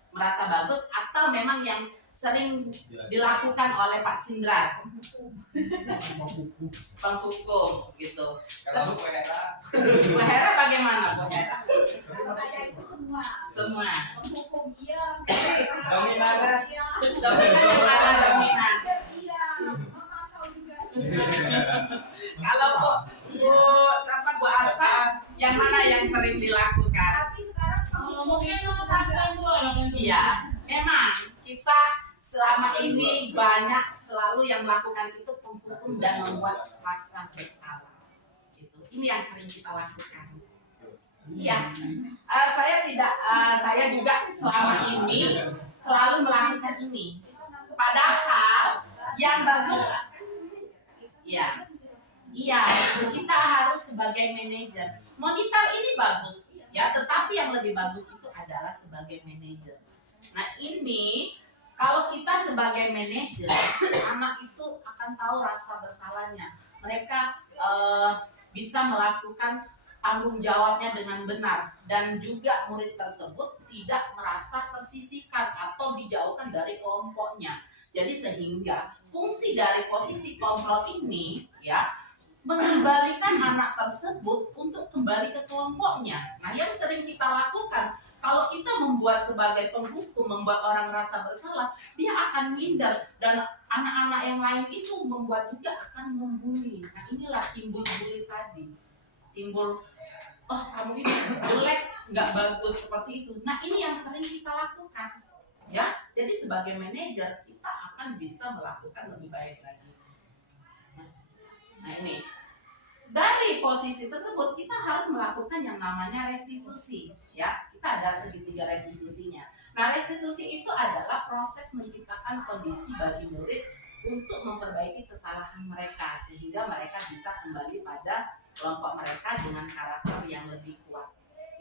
merasa bagus atau memang yang sering dilakukan oleh Pak Cindra, penghukum gitu. Kalau Bu Hera, Bu Hera bagaimana Bu Hera? Saya itu Semua. penghukum iya, Dominan ya? iya, Dominan yang mana dominan? iya, memantau juga. Kalau Bu Aspa yang Iya, memang kita selama ini banyak selalu yang melakukan itu penghukum dan membuat rasa bersalah. Gitu. Ini yang sering kita lakukan. Iya, saya juga selama ini selalu melakukan ini. Padahal yang bagus, iya, kita harus sebagai manajer. Monitor ini bagus, ya, tetapi yang lebih bagus itu adalah sebagai manajer. Nah ini kalau kita sebagai manajer, anak itu akan tahu rasa bersalahnya. Mereka bisa melakukan tanggung jawabnya dengan benar dan juga murid tersebut tidak merasa tersisihkan atau dijauhkan dari kelompoknya. Jadi sehingga fungsi dari posisi kontrol ini ya mengembalikan anak tersebut untuk kembali ke kelompoknya. Nah, yang sering kita lakukan kalau kita membuat sebagai penghukum, membuat orang merasa bersalah, dia akan minder dan anak-anak yang lain itu membuat juga akan membuli. Nah, inilah timbul bully tadi. Timbul, oh kamu ini jelek, nggak bagus seperti itu. Nah, ini yang sering kita lakukan. Ya, jadi sebagai manajer kita akan bisa melakukan lebih baik lagi. Nah, ini dari posisi tersebut kita harus melakukan yang namanya restitusi, ya. Kita ada segitiga restitusinya. Nah, restitusi itu adalah proses menciptakan kondisi bagi murid untuk memperbaiki kesalahan mereka sehingga mereka bisa kembali pada kelompok mereka dengan karakter yang lebih kuat.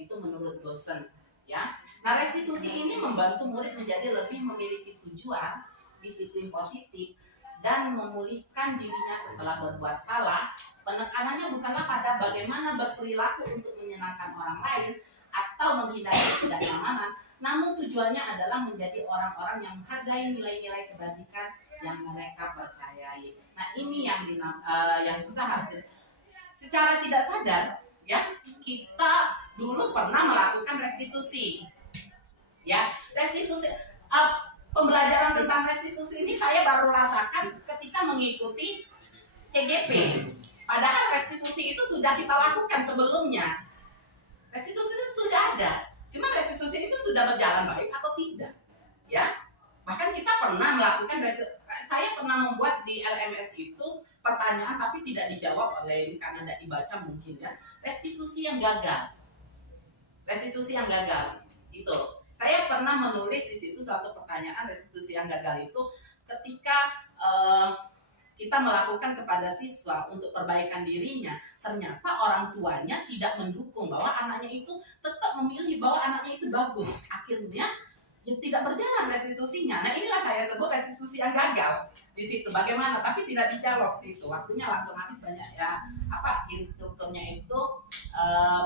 Itu menurut dosen, ya. Nah, restitusi ini membantu murid menjadi lebih memiliki tujuan, disiplin positif, dan memulihkan dirinya setelah berbuat salah. Penekanannya bukanlah pada bagaimana berperilaku untuk menyenangkan orang lain atau menghindari ketidaknyamanan, namun tujuannya adalah menjadi orang-orang yang menghargai nilai-nilai kebajikan yang mereka percayai. Nah, ini yang kita harus secara tidak sadar, ya, kita dulu pernah melakukan restitusi, ya, restitusi. Pembelajaran tentang restitusi ini saya baru rasakan ketika mengikuti CGP. Padahal restitusi itu sudah kita lakukan sebelumnya. Restitusi itu sudah ada. Cuma restitusi itu sudah berjalan baik atau tidak, ya. Bahkan kita pernah melakukan saya pernah membuat di LMS itu pertanyaan tapi tidak dijawab oleh karena tidak dibaca mungkin, ya. Restitusi yang gagal. Restitusi yang gagal itu. Saya pernah menulis di situ suatu pertanyaan restitusi yang gagal itu ketika kita melakukan kepada siswa untuk perbaikan dirinya, ternyata orang tuanya tidak mendukung bahwa anaknya itu tetap memilih bahwa anaknya itu bagus. Akhirnya ya tidak berjalan restitusinya. Nah, inilah saya sebut restitusi yang gagal di situ. Bagaimana? Tapi tidak dijawab itu. Waktunya langsung habis banyak, ya. Instrukturnya itu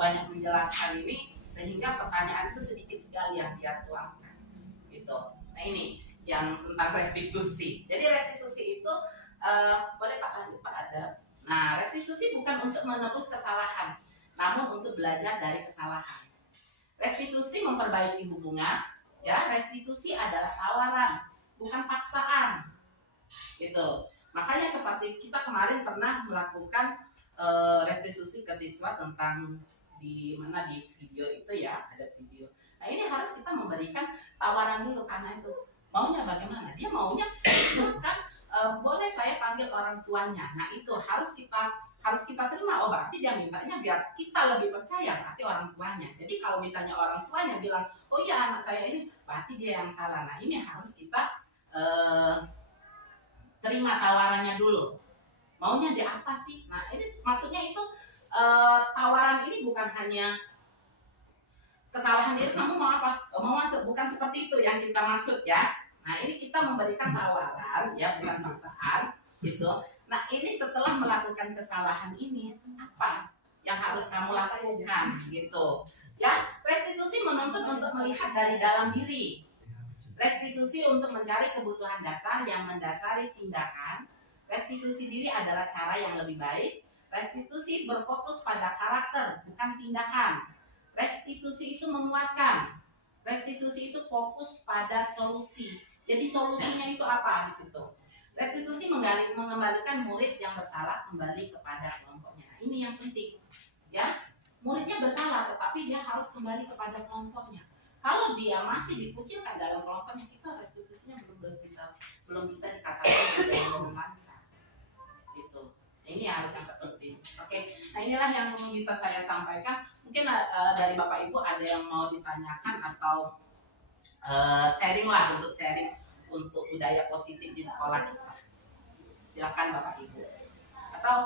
banyak menjelaskan ini sehingga pertanyaan itu sedikit sekali yang dia tuangkan. Gitu. Nah, ini yang tentang restitusi. Jadi restitusi itu boleh Pak lanjut Pak ada. Nah, restitusi bukan untuk menebus kesalahan, namun untuk belajar dari kesalahan. Restitusi memperbaiki hubungan, ya. Restitusi adalah tawaran, bukan paksaan. Gitu. Makanya seperti kita kemarin pernah melakukan restitusi ke siswa tentang di mana di video itu, ya, ada video. Nah, ini harus kita memberikan tawaran dulu karena itu maunya bagaimana? Dia maunya kan boleh saya panggil orang tuanya. Nah, itu harus kita terima. Oh, berarti dia mintanya biar kita lebih percaya berarti orang tuanya. Jadi kalau misalnya orang tuanya bilang, oh iya anak saya ini, berarti dia yang salah. Nah, ini harus kita terima tawarannya dulu. Maunya dia apa sih? Nah, ini maksudnya itu tawaran ini bukan hanya kesalahan dia, kamu mau apa? Mau masuk, bukan seperti itu yang kita maksud, ya. Nah, ini kita memberikan tawaran, ya, bukan paksaan, gitu. Nah, ini setelah melakukan kesalahan ini, apa yang harus kamu lakukan, gitu. Ya, restitusi menuntut untuk melihat dari dalam diri. Restitusi untuk mencari kebutuhan dasar yang mendasari tindakan. Restitusi diri adalah cara yang lebih baik. Restitusi berfokus pada karakter, bukan tindakan. Restitusi itu menguatkan. Restitusi itu fokus pada solusi. Jadi solusinya itu apa di situ? Restitusi mengembalikan murid yang bersalah kembali kepada kelompoknya. Nah, ini yang penting, ya. Muridnya bersalah, tetapi dia harus kembali kepada kelompoknya. Kalau dia masih dikucilkan dalam kelompoknya, kita restitusinya belum bisa dikatakan dengan lancar. Itu. Ini harus yang terpenting. Oke. Nah, inilah yang bisa saya sampaikan. Mungkin dari Bapak Ibu ada yang mau ditanyakan atau sharing untuk budaya positif di sekolah kita. Silakan Bapak Ibu. Atau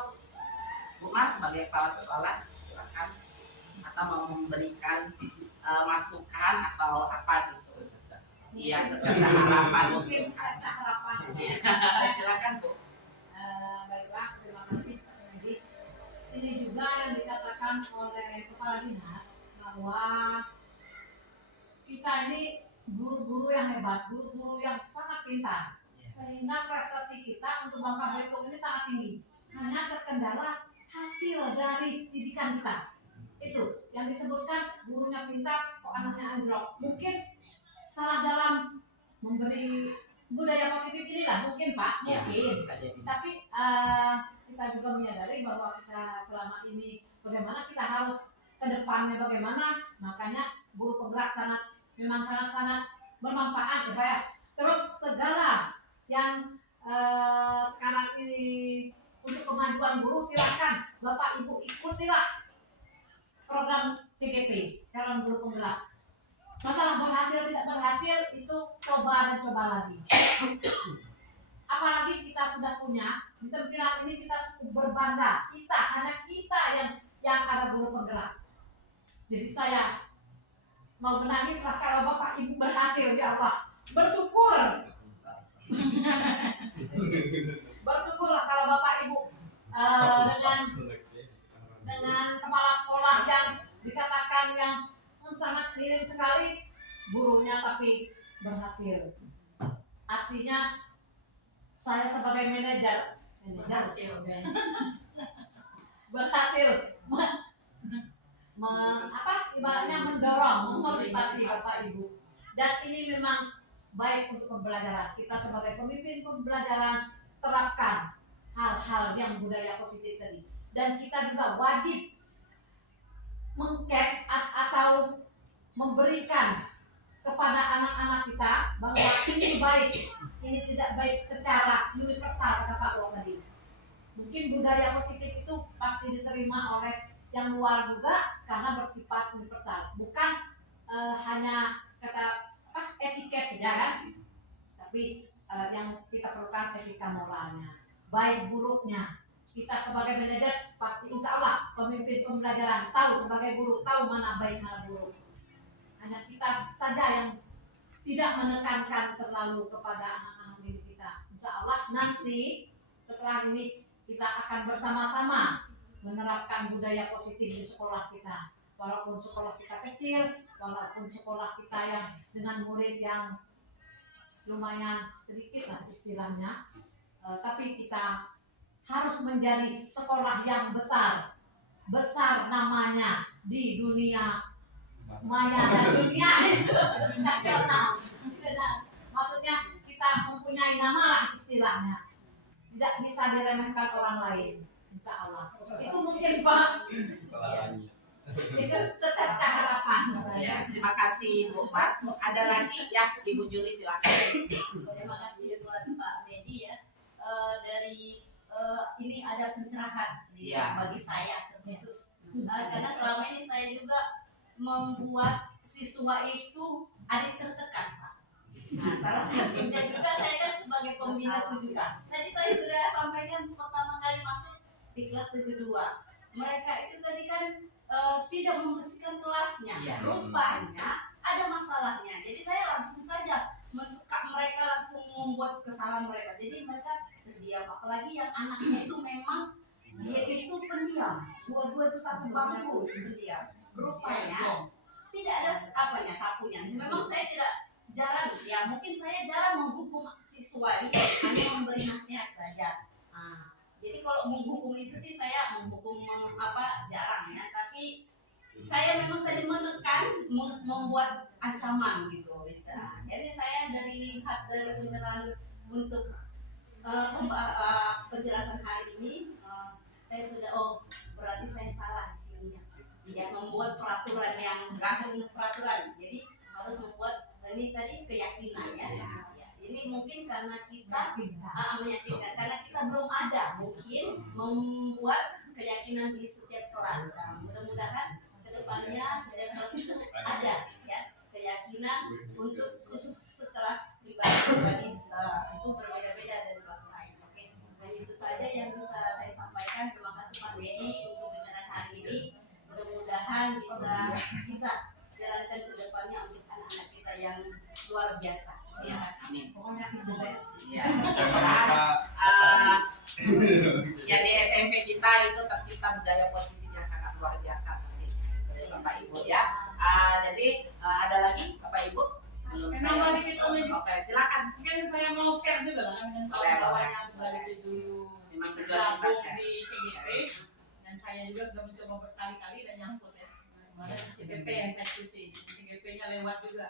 Bu Mas sebagai kepala sekolah, silakan. Atau mau memberikan masukan atau apa gitu. Iya, secerca harapan Mungkin secerca harapan. Silakan Bu. Baiklah, terima kasih Pak Medi. Ini juga yang dikatakan oleh Kepala Dinas bahwa kita ini guru-guru yang hebat, guru-guru yang sangat pintar, sehingga prestasi kita untuk Bangka Belitung ini sangat tinggi. Hanya terkendala hasil dari didikan kita. Itu yang disebutkan gurunya pintar, kok anaknya anjlok. Mungkin salah dalam memberi budaya positif inilah, mungkin Pak, mungkin. Tapi kita juga menyadari bahwa kita selama ini bagaimana kita harus ke depannya bagaimana, makanya guru penggerak memang sangat bermanfaat ya Pak ya. Terus segala yang sekarang ini untuk kemajuan guru, silakan Bapak Ibu ikutilah program CGP, calon guru penggerak. Masalah berhasil tidak berhasil itu coba dan coba lagi. Apalagi kita sudah punya di terpilih ini, kita berbangga. Hanya kita yang ada guru penggerak. Jadi saya mau menangis lah kalau Bapak Ibu berhasil, ya Allah. Bersyukur. Bersyukurlah kalau Bapak Ibu dengan kepala sekolah yang dikatakan yang sangat minim sekali gurunya tapi berhasil. Artinya saya sebagai manajer berhasil ibaratnya mendorong, memotivasi Bapak Ibu. Dan ini memang baik untuk pembelajaran. Kita sebagai pemimpin pembelajaran terapkan hal-hal yang budaya positif tadi. Dan kita juga wajib mengcap atau memberikan kepada anak-anak kita bahwa ini baik, ini tidak baik secara universal kata Pak Wong tadi. Mungkin budaya positif itu pasti diterima oleh yang luar juga karena bersifat universal, bukan hanya kata etiket saja kan, tapi yang kita perlukan etika moralnya, baik buruknya. Kita sebagai manajer pasti insya Allah pemimpin pembelajaran tahu sebagai guru tahu mana baik mana buruk. Hanya kita saja yang tidak menekankan terlalu kepada anak-anak didik kita. Insya Allah nanti setelah ini kita akan bersama-sama menerapkan budaya positif di sekolah kita. Walaupun sekolah kita kecil, walaupun sekolah kita yang dengan murid yang lumayan sedikit lah istilahnya, tapi kita harus menjadi sekolah yang besar namanya di dunia maya dan dunia nasional. Maksudnya kita mempunyai nama lah istilahnya, tidak bisa diremehkan orang lain. Insya Allah. Itu mungkin Pak. Itu secerca harapan. Ya, terima kasih Bu Pat. Ada lagi ya Ibu Juli silakan. Terima kasih buat Pak Medi ya. Dari ini ada pencerahan sedikit bagi saya terkhusus karena selama ini saya juga membuat siswa itu adik tertekan Pak. Nah, salah satunya juga saya kan sebagai pembina juga. Tadi saya sudah sampaikan pertama kali masuk di kelas 72. Mereka itu tadi kan tidak membersihkan kelasnya. Rupanya ada masalahnya. Jadi saya langsung saja mensekap mereka, langsung membuat kesalahan mereka. Jadi mereka terdiam, apalagi yang anaknya itu memang dia itu pendiam, dua-dua itu satu bangku pendiam. Rupanya tidak ada sapunya. Memang saya tidak jarang, ya mungkin saya jarang menghukum siswa ini, hanya memberi nasihat saja. Jadi kalau menghukum itu sih saya menghukum jarang ya, tapi saya memang tadi menekan, membuat ancaman gitu bisa. Jadi saya dari pencerahan untuk penjelasan hari ini, saya sudah berarti saya salah di sininya. Tidak membuat peraturan yang langsung peraturan. Jadi harus membuat ini tadi keyakinan ya. Ini mungkin karena kita meyakinkan karena kita belum ada mungkin membuat keyakinan di setiap kelas. Mudah-mudahan kedepannya setiap kelas itu ada ya keyakinan untuk khusus sekelas pribadi itu berbeda-beda dari kelas lain. Oke, dan itu saja yang bisa saya sampaikan. Terima kasih Pak Dedi untuk pembicaraan hari ini. Mudah-mudahan bisa kita jalankan ke depannya untuk anak-anak kita yang luar biasa. Ya, amin. Pokoknya sukses. Ya, ya di SMP kita itu tercipta budaya positif yang sangat luar biasa nantinya, Bapak Ibu ya. Jadi ada lagi Bapak Ibu? Belum saya. Oke, silakan. Mungkin saya mau share juga lah dengan kawan-kawan yang sudah dari dulu Memang tujuan kita gabung share. di CGP dan saya juga sudah mencoba berkali-kali dan nyangkut ya. Kemarin CPP yang saya ikuti, CGP-nya lewat juga.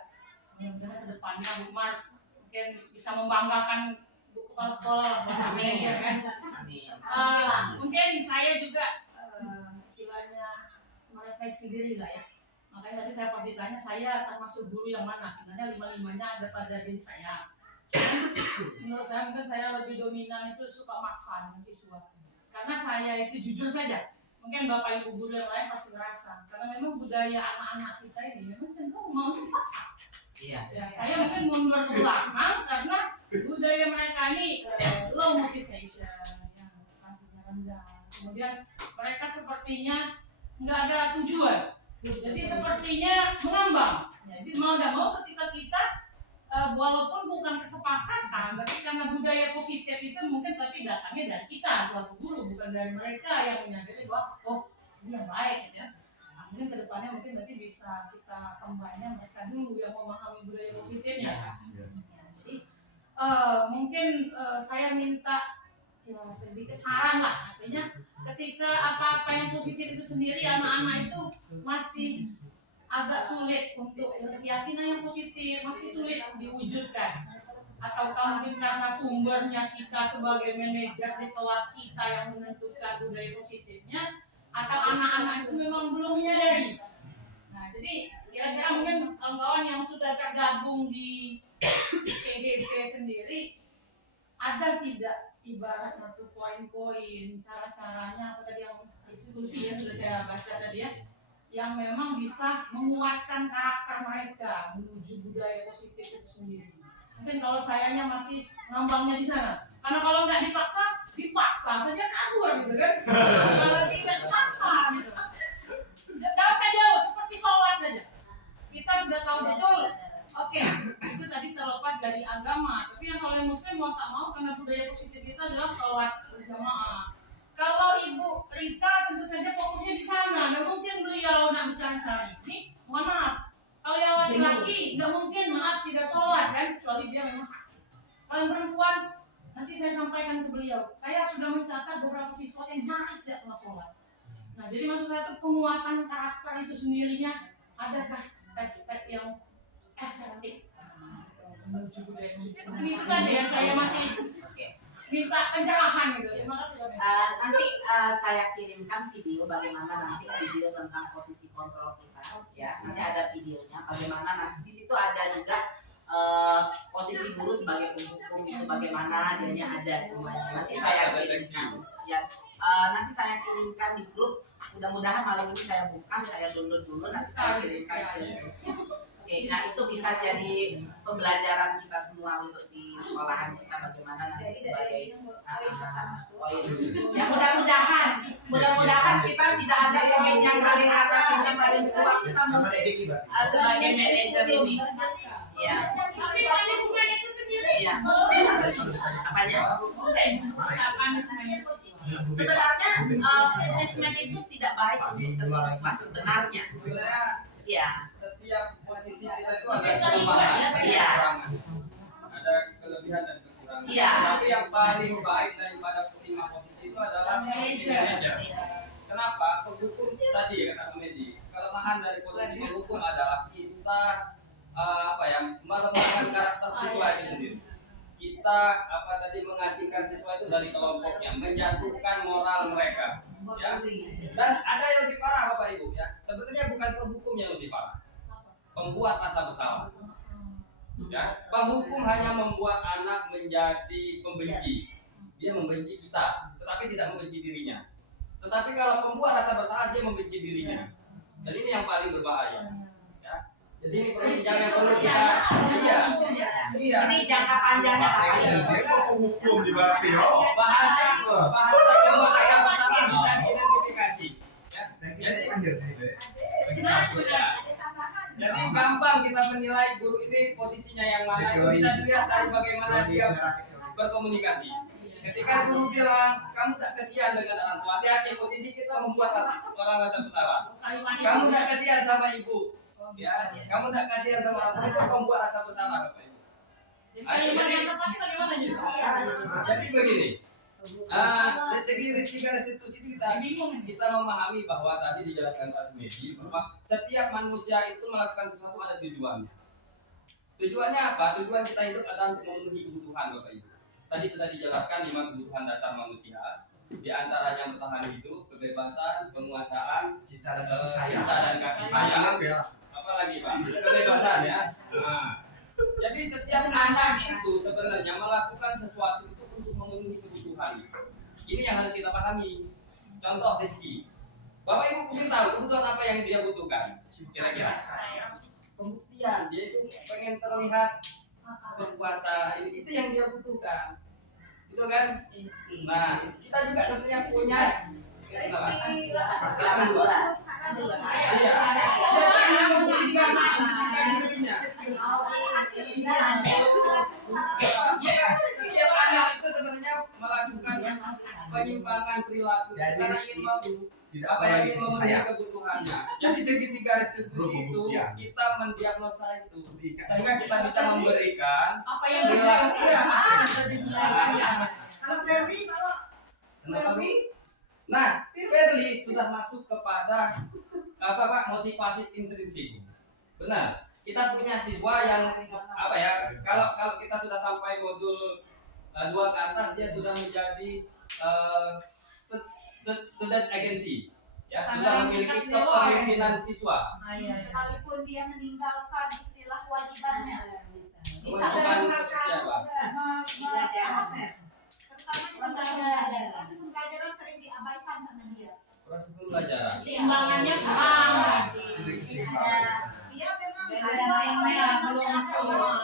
Mudah-mudahan ke depannya Bu Mar mungkin bisa membanggakan Bu Kepala Sekolah buat manajer kan. Amin. Mungkin saya juga istilahnya merefleksi diri lah ya. Makanya tadi saya pas ditanya saya termasuk guru yang mana, sebenarnya 5-5-nya ada pada diri saya. Menurut saya mungkin saya lebih dominan itu suka maksa dengan siswa. Karena saya itu jujur saja, mungkin Bapak Ibu guru yang lain pasti ngerasa. Karena memang budaya anak-anak kita ini memang cenderung mau dipaksa. Iya. Ya, saya mungkin mundur ke belakang karena budaya mereka ini low motivation, yang motivasinya rendah. Kemudian mereka sepertinya nggak ada tujuan. Jadi sepertinya mengambang. Jadi mau tidak mau ketika kita walaupun bukan kesepakatan, tapi karena budaya positif itu mungkin tapi datangnya dari kita selaku guru, bukan dari mereka yang menyadari bahwa oh ini yang baik ya. Nah, mungkin kedepannya mungkin nanti bisa kita kembangnya mereka dulu yang memahami budaya positifnya. Ya, jadi mungkin saya minta ya sedikit saran lah, artinya ketika apa-apa yang positif itu sendiri anak-anak itu masih agak sulit untuk keyakinan yang positif masih sulit diwujudkan, ataukah mungkin karena sumbernya kita sebagai manajer di kelas kita yang menentukan budaya positifnya, atau anak-anak itu memang belum menyadari. Nah jadi kira-kira mungkin kawan-kawan yang sudah tergabung di CGP sendiri ada tidak ibaratnya tuh poin-poin cara-caranya apa tadi yang institusi yang sudah saya baca tadi ya, yang memang bisa menguatkan karakter mereka menuju budaya positif itu sendiri. Mungkin kalau sayanya masih ngambangnya di sana, karena kalau nggak dipaksa saja kabur gitu kan. Kalau tidak dipaksa gitu, nggak usah jauh, seperti sholat saja. Kita sudah tahu betul. Oke, itu tadi terlepas dari agama. Tapi yang kalau yang muslim mau tak mau karena budaya positif kita adalah sholat berjamaah. Kalau Ibu Rita tentu saja fokusnya di sana, nggak mungkin beliau nak bicara cari ini. Mohon maaf, kalau yang laki-laki nggak mungkin tidak sholat kan, kecuali dia memang sakit. Kalau yang perempuan nanti saya sampaikan ke beliau. Saya sudah mencatat beberapa siswa yang nyaris tidak pernah sholat. Nah, jadi maksud saya itu penguatan karakter itu sendirinya. Adakah step-step yang efektif menuju budaya positif? Mungkin itu saja yang saya masih minta pencerahan gitu. Terima kasih. Nanti saya kirimkan video bagaimana nanti video tentang posisi kontrol kita ya. Nanti ada videonya bagaimana nanti di situ ada juga posisi guru sebagai penghukum itu bagaimana adanya ada semuanya. Nanti saya kirimkan ya. Nanti saya kirimkan di grup. Mudah-mudahan malam ini saya buka, saya download dulu nanti saya kirimkan ke grup. Oke, nah itu bisa jadi pembelajaran kita semua untuk di sekolahan kita bagaimana nanti sebagai poin. Ya mudah-mudahan kita tidak ada poin yang paling atas yang paling bawah kita sebagai manajer ini. Ya. Tapi mekanisme itu sendiri. Iya. Apanya? Sebenarnya punishment itu tidak baik untuk siswa sebenarnya. Iya. Setiap posisi kita itu ada kelemahan, ada kekurangan, ada kelebihan dan kekurangan. Iya. Tapi yang paling baik daripada 5 posisi itu adalah posisi manajer. Kenapa? Penghukum tadi ya kata Medi. Kelemahan dari posisi penghukum adalah kita melemahkan karakter siswa itu sendiri. Kita mengasingkan siswa itu dari kelompoknya, menjatuhkan moral mereka. Ya. Dan ada yang lebih parah Bapak Ibu ya. Sebetulnya bukan penghukum yang lebih parah. membuat rasa bersalah. Ya, penghukum hanya membuat anak menjadi pembenci. Dia membenci kita, tetapi tidak membenci dirinya. Tetapi kalau pembuat rasa bersalah, dia membenci dirinya. Dan ini yang paling berbahaya. Ya. Jadi ini perbincangan yang perlu kita. Iya. Ini jangka panjangnya Pak. Dia kok hukum di berarti Bahasa yang rasa bersalah bisa diidentifikasi. Ya. Jadi gampang kita menilai guru ini posisinya yang mana, itu bisa dilihat dari bagaimana dia berkomunikasi. Ketika guru bilang, kamu tak kasihan dengan orang tua, hati-hati, posisi kita membuat orang rasa bersalah. Kamu tak kasihan sama ibu, ya, kamu tak kasihan sama orang tua, itu membuat rasa bersalah, Bapak Ibu. Kalimat yang tepatnya bagaimana juga? Jadi begini, dari segi risiko restitusi kita memahami bahwa tadi dijelaskan Pak Medi bahwa setiap manusia itu melakukan sesuatu ada tujuannya. Tujuannya apa? Tujuan kita hidup adalah untuk memenuhi kebutuhan, Bapak Ibu. Tadi sudah dijelaskan 5 kebutuhan dasar manusia, di antaranya bertahan hidup, kebebasan, penguasaan, Cinta dan kasih sayang. Apa lagi Pak? Kebebasan ya. Nah, jadi setiap anak itu sebenarnya melakukan sesuatu itu untuk memenuhi kebutuhan. Ini yang harus kita pahami. Contoh Rizky, Bapak Ibu mungkin tahu kebutuhan apa yang dia butuhkan. Kira-kira pembuktian, dia itu pengen terlihat berkuasa, itu yang dia butuhkan, itu kan. Nah, kita juga tentunya punya setiap anak itu sebenarnya melakukan penyimpangan perilaku karena ingin apa yang ingin memenuhi kebutuhannya. Jadi segitiga restitusi itu kita mendiagnosa itu sehingga kita bisa memberikan Apa yang perilaku Kalau Ferdi, Nah, Perli sudah masuk kepada apa Pak, motivasi intrinsik. Benar. Kita punya siswa yang apa ya? Kalau kita sudah sampai modul 2 ke atas, dia sudah menjadi student agency. Ya, sudah memiliki kepemimpinan siswa. Sekalipun dia meninggalkan istilah kewajibannya. Kewajiban seperti apa? Proses. Terutama di proses pembelajaran sering diabaikan sama dia. Proses pembelajaran. Keseimbangannya kurang. Dia memang belum semua.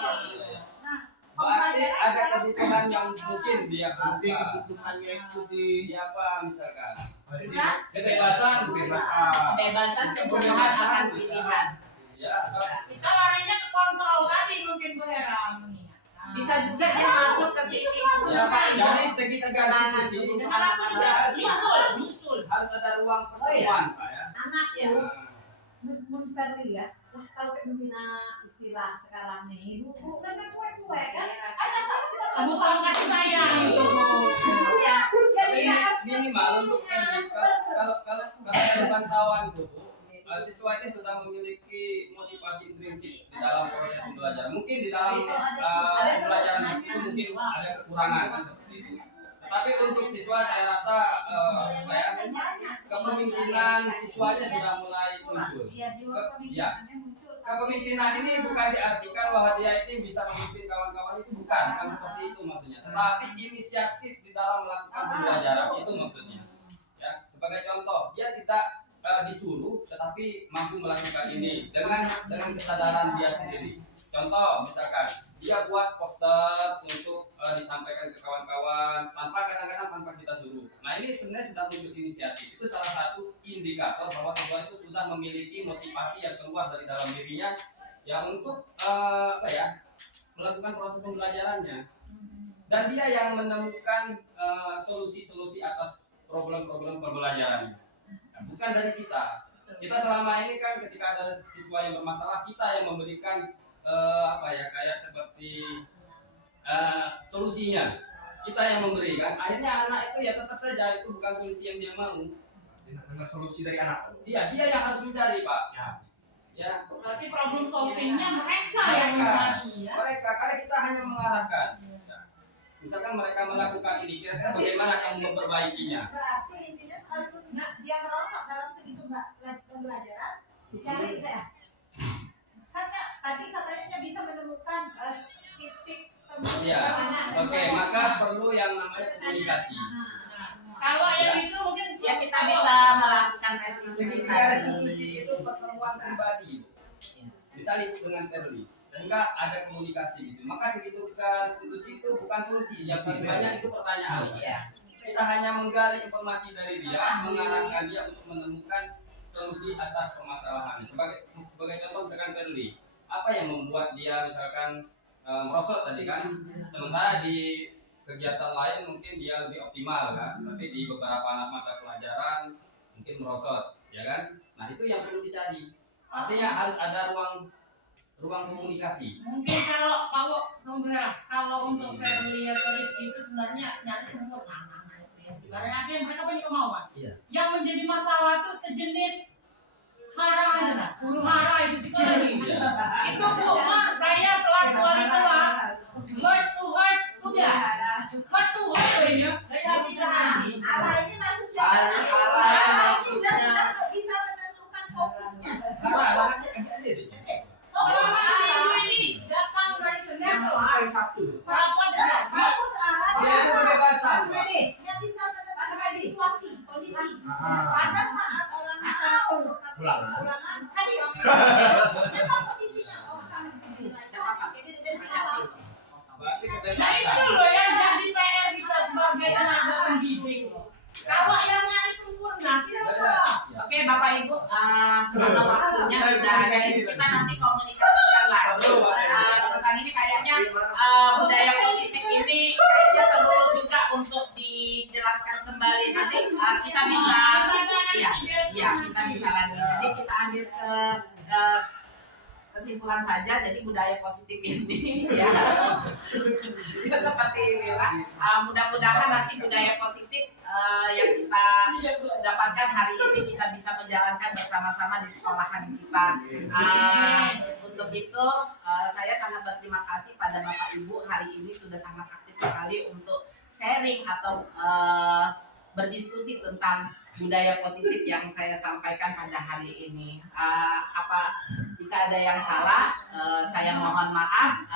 Nah, Berarti ada kebutuhan yang mungkin dia Nanti kebutuhannya itu di apa misalkan? Bisa? Kebebasan. Kebebasan, kebutuhan akan pilihan. Ya, Kita larinya ke kontrol tadi mungkin Bu Hera mengingat. Bisa juga dia masuk ke sini. ya, dari segi restitusi Nyusul. harus ada ruang pertemuan, Pak ya. Anak Ya. mun Ferli ya, lah tahu kan bina istilah sekarang nih, bu kan kue kan, ada sama kita Kebutuhan kasih sayang itu. ya, Tapi ini minimal untuk kalau ada pantauan guru, siswa ini sudah memiliki motivasi intrinsik di dalam proses pembelajaran. Mungkin di dalam pembelajaran itu mungkin ada kekurangan kan, seperti itu. Tapi untuk siswa saya rasa apa ya, kepemimpinan siswanya sudah mulai muncul. Iya, di luar pemikirannya muncul. Kepemimpinan ini bukan diartikan bahwa dia ini bisa memimpin kawan-kawan, itu bukan seperti itu maksudnya. Tetapi inisiatif di dalam melakukan pembelajaran itu maksudnya. Ya, sebagai contoh, dia tidak disuruh tetapi mampu melakukan ini dengan kesadaran dia sendiri. Contoh misalkan dia buat poster untuk disampaikan ke kawan-kawan kadang-kadang tanpa kita suruh. Nah, ini sebenarnya sudah muncul inisiatif. Itu salah satu indikator bahwa siswa itu sudah memiliki motivasi yang keluar dari dalam dirinya ya untuk apa ya, melakukan proses pembelajarannya. Dan dia yang menemukan solusi-solusi atas problem-problem pembelajarannya. Bukan dari kita. Kita selama ini kan ketika ada siswa yang bermasalah, kita yang memberikan apa ya, kayak seperti solusinya. Kita yang memberikan. Akhirnya anak itu ya tetap saja itu bukan solusi yang dia mau. dengan solusi dari anak. Iya, dia yang harus mencari, Pak. Ya. Berarti problem solvingnya mereka yang mencari ya. Mereka, karena kita hanya mengarahkan. Misalkan mereka melakukan ini, kira-kira bagaimana kamu memperbaikinya? Berarti intinya sekalipun dia merosot dalam segi pembelajaran, dicari saya. Kan Ya. Oke, maka perlu yang namanya komunikasi. Kalau yang itu mungkin Ya kita bisa melakukan restitusi Restitusi tadi. itu pertemuan pribadi. Misalnya dengan Terli, sehingga ada komunikasi di sini. Maka ketika restitusi itu bukan solusi, yang paling banyak itu pertanyaan. Ya. Kita hanya menggali informasi dari dia, mengarahkan dia untuk menemukan solusi atas permasalahan. Sebagai contoh misalkan Terli, apa yang membuat dia misalkan merosot tadi kan? Sementara di kegiatan lain mungkin dia lebih optimal kan, tapi di beberapa mata pelajaran mungkin merosot, ya kan? Nah itu yang perlu dicari. Artinya harus ada ruang komunikasi. mungkin kalau untuk family atau Rizky itu sebenarnya nyaris sempurna itu ya. Ibaratnya artinya mereka punya kemauan. Iya. Yang menjadi masalah itu sejenis hara itu kan, huru hara itu psikologi. Iya. Itu cuma saya selaku wali kelas heart to heart sudah, heart to heart ya, dari hati ke hati. Arah ini maksudnya Arah sudah nggak bisa menentukan fokusnya. Kalau Mas Rindu ini datang dari Senin ke Sabtu. rapat dan Fokus arahnya. Ya, itu kebebasan, Pak. Yang bisa menentukan situasi, kondisi. Ah. Pada saat orang tahu Pulangan. pulangan, tadi memang posisinya sama jadi dari awal. Berarti Nah itu kebebasan. loh yang jadi PR kita sebagai tenaga pendidik loh. Kalau yang nyaris sempurna tidak masalah. Oke Bapak Ibu, karena waktunya sudah ada, kita nanti komunikasikan lagi tentang ini. Kayaknya budaya positif ini kayaknya perlu juga untuk dijelaskan kembali. Nanti kita bisa, kita bisa lagi. Jadi kita ambil ke kesimpulan saja. Jadi budaya positif ini ya seperti inilah. Mudah-mudahan nanti budaya positif yang kita dapatkan hari ini kita bisa menjalankan bersama-sama di sekolahan kita. Untuk itu saya sangat berterima kasih pada Bapak Ibu hari ini sudah sangat aktif sekali untuk sharing atau berdiskusi tentang budaya positif yang saya sampaikan pada hari ini. Jika ada yang salah, saya mohon maaf.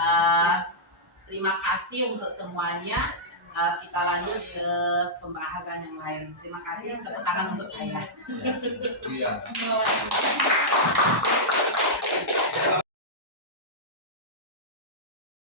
Terima kasih untuk semuanya. Kita lanjut ke pembahasan yang lain. Terima kasih. Tepuk tangan untuk saya. Iya.